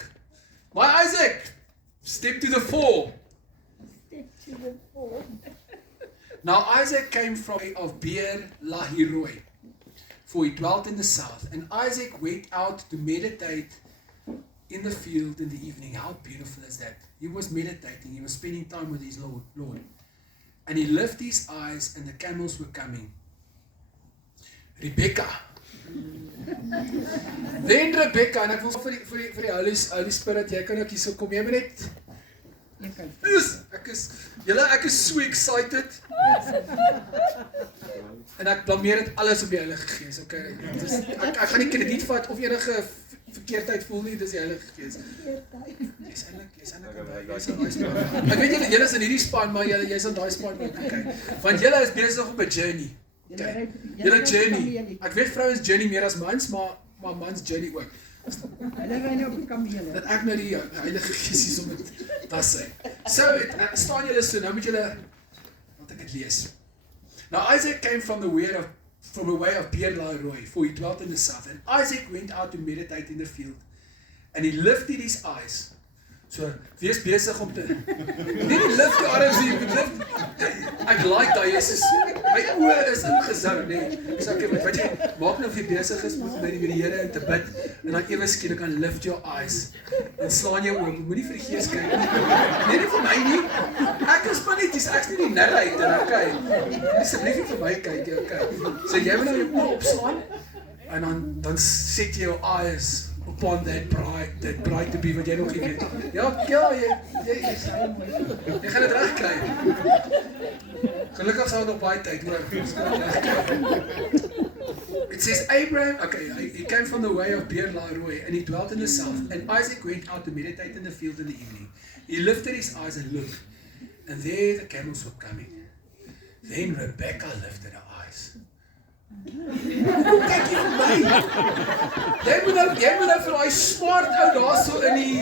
My Isaac, step to the fore. Step to the fore. Now Isaac came from of Beer Lahiroi, for he dwelt in the south. And Isaac went out to meditate in the field in the evening. How beautiful is that? He was meditating. He was spending time with his Lord. And he lifted his eyes, and the camels were coming. Rebekah. Then Rebekah, en ek wil vir die Holy Spirit, jy kan ook hier so kom, jy moet net, ek is so excited, en ek blameer dit alles op die Heilige Gees, okay, ek gaan nie krediet vat of enige verkeerdheid voel nie, dis die Heilige Gees. Jy's eintlik, ek weet julle is in hierdie span, maar jy's in daai span ook, okay, want julle is besig op 'n journey. Okay. Julle journey. Ek weet vrouens journey meer as mans, maar mans journey ook. Hulle ry nou op die kamele. Dat ek nou die Heilige Gees is om dit te sê. So, staan julle so, nou moet julle, laat ek dit lees. Now Isaac came from a way of Beer Lahiroi, for he dwelt in the south. And Isaac went out to meditate in the field, and he lifted his eyes. So, wees besig om te, nie lift die arms nie, ek like dat Jesus, my oë is ingezou, nee, so ek, wat jy, maak nou of jy besig is met die Here en te bid, en dan ewe skielik kan lift your eyes, en slaan jou oop, moet nie vir die Gees kyk, nee nie vir my nie, ek is panieties, ek is nie die nirheid, en ok, asseblief nie vir my kyk, ok, so jy moet nou jou oor opslaan, en dan set jy jou eyes upon that bride to be, wat jy nog nie weet. Ja, jy gaan dit reg kry. Gelukkig sal nog baie tyd, hoor. It says Abraham, okay, he came from the way of Beer Lahiroi, and he dwelt in the south, and Isaac went out to meditate in the field in the evening. He lifted his eyes and looked, and there the camels were coming. Then Rebekah lifted her eyes. Kyk hier vir my. Jy moet nou vir daai smart ou daar so in die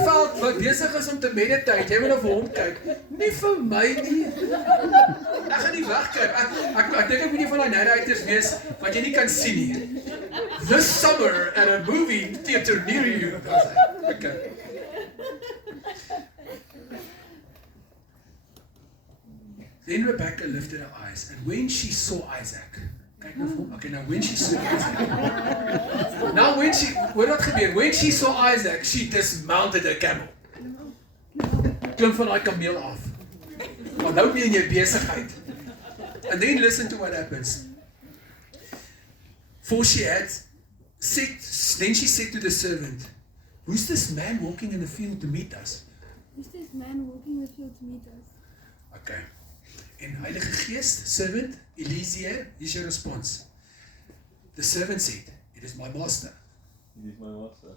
veld wat besig is om te meditate, jy moet nou vir hom kyk. Nie vir my nie. Ek gaan nie wegkyk. Ek dink ek moet nie van daai narrators wees wat jy nie kan sien nie. This summer at a movie theater near you. Okay. Then Rebekah lifted her eyes, and when she saw Isaac, kyk nou vir hom. Okay, now when she saw what het gebeur? When she saw Isaac, she dismounted a camel. Klim van daai kameel af. Maar nou ben jy besigheid. And then listen to what happens. For she had said, then she said to the servant, "Who's this man walking in the field to meet us?" Who's this man walking in the field to meet us? Okay. En Heilige Gees, servant, Eliezer, here's your response. The servant said, "It is my master." It is my master.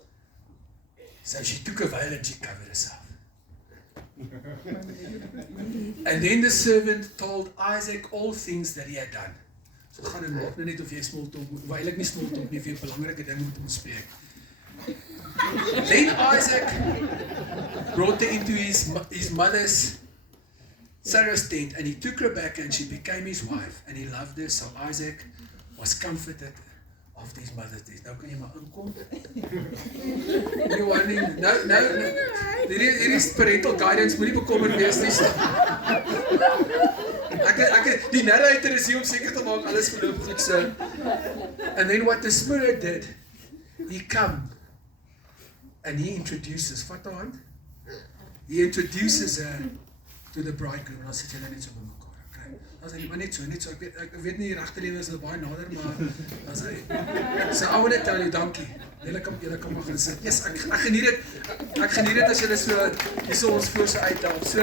So she took a veil and she covered herself. And then the servant told Isaac all things that he had done. So gaan en maak nou net of jy small talk, of eintlik nie small talk nie, of jy belangrike dinge moet bespreek. Then Isaac brought her into his mother's Sarah's tent, and he took Rebekah, and she became his wife, and he loved her. So Isaac was comforted after his mother's death. Nou kan jy maar inkom. Nou, hier is parental guidance, moenie bekommerd wees nie. Die narrator is hier om seker te maak alles verloop goed so. And then what the Spirit did, he come and he introduces, vat haar hand, he introduces her to the bridegroom. En dan sit julle net so by mekaar. Okay. Dan sê hy, maar net so, ek weet nie die regte lewe is hulle baie nader, maar dan sê hy. So I want to tell you, dankie. Julle kan maar gaan sit. Yes, ek geniet dit as julle so hierso ons voor so uitdaag. So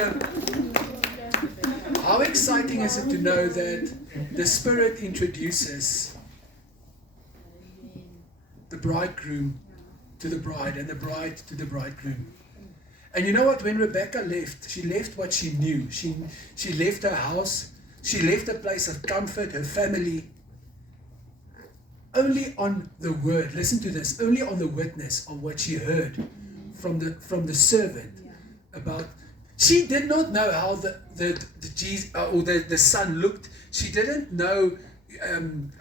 how exciting is it to know that the Spirit introduces the bridegroom to the bride and the bride to the bridegroom. And you know what, when Rebekah left, she left what she knew. She left her house, she left a place of comfort, her family, only on the word, listen to this, only on the witness of what she heard from the servant about. She did not know how the son looked. She didn't know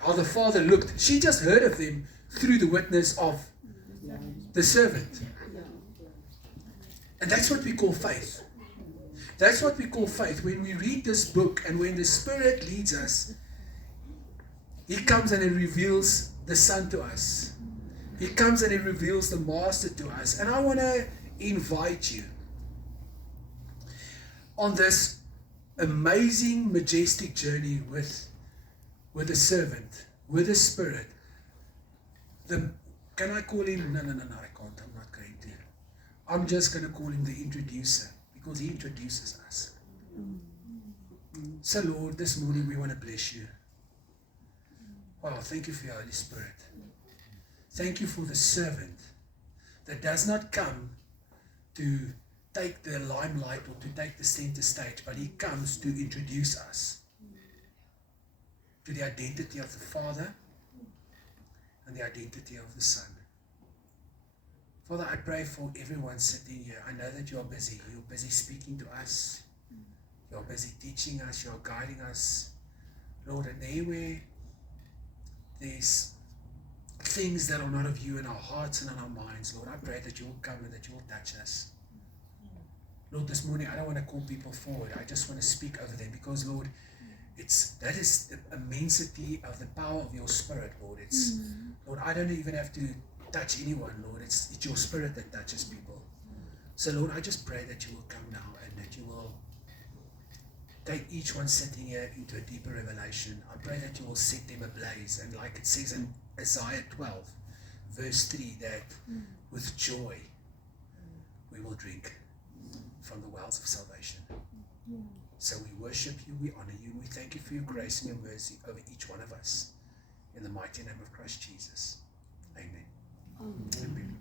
how the father looked. She just heard of them through the witness of the servant. And that's what we call faith. That's what we call faith. When we read this book and when the Spirit leads us, He comes and He reveals the Son to us. He comes and He reveals the Master to us. And I want to invite you on this amazing, majestic journey with the servant, with the Spirit. Can I call him? No, I can't. I'm not going to. I'm just going to call him the introducer, because he introduces us. So Lord, this morning we want to bless you. Wow, thank you for your Holy Spirit. Thank you for the servant that does not come to take the limelight or to take the center stage, but he comes to introduce us to the identity of the Father and the identity of the Son. Father, I pray for everyone sitting here. I know that you are busy. You're busy speaking to us. You're busy teaching us. You're guiding us. Lord, and there where there's things that are not of you in our hearts and in our minds, Lord, I pray that you will come and that you will touch us. Lord, this morning I don't want to call people forward. I just want to speak over them, because, Lord, that is the immensity of the power of your Spirit, Lord. Lord, I don't even have to touch anyone, Lord. It's your Spirit that touches people. So, Lord, I just pray that you will come now and that you will take each one sitting here into a deeper revelation. I pray that you will set them ablaze. And like it says in Isaiah 12, verse 3, that with joy we will drink from the wells of salvation. So we worship you, we honor you, and we thank you for your grace and your mercy over each one of us. In the mighty name of Christ Jesus. Amen. Amen.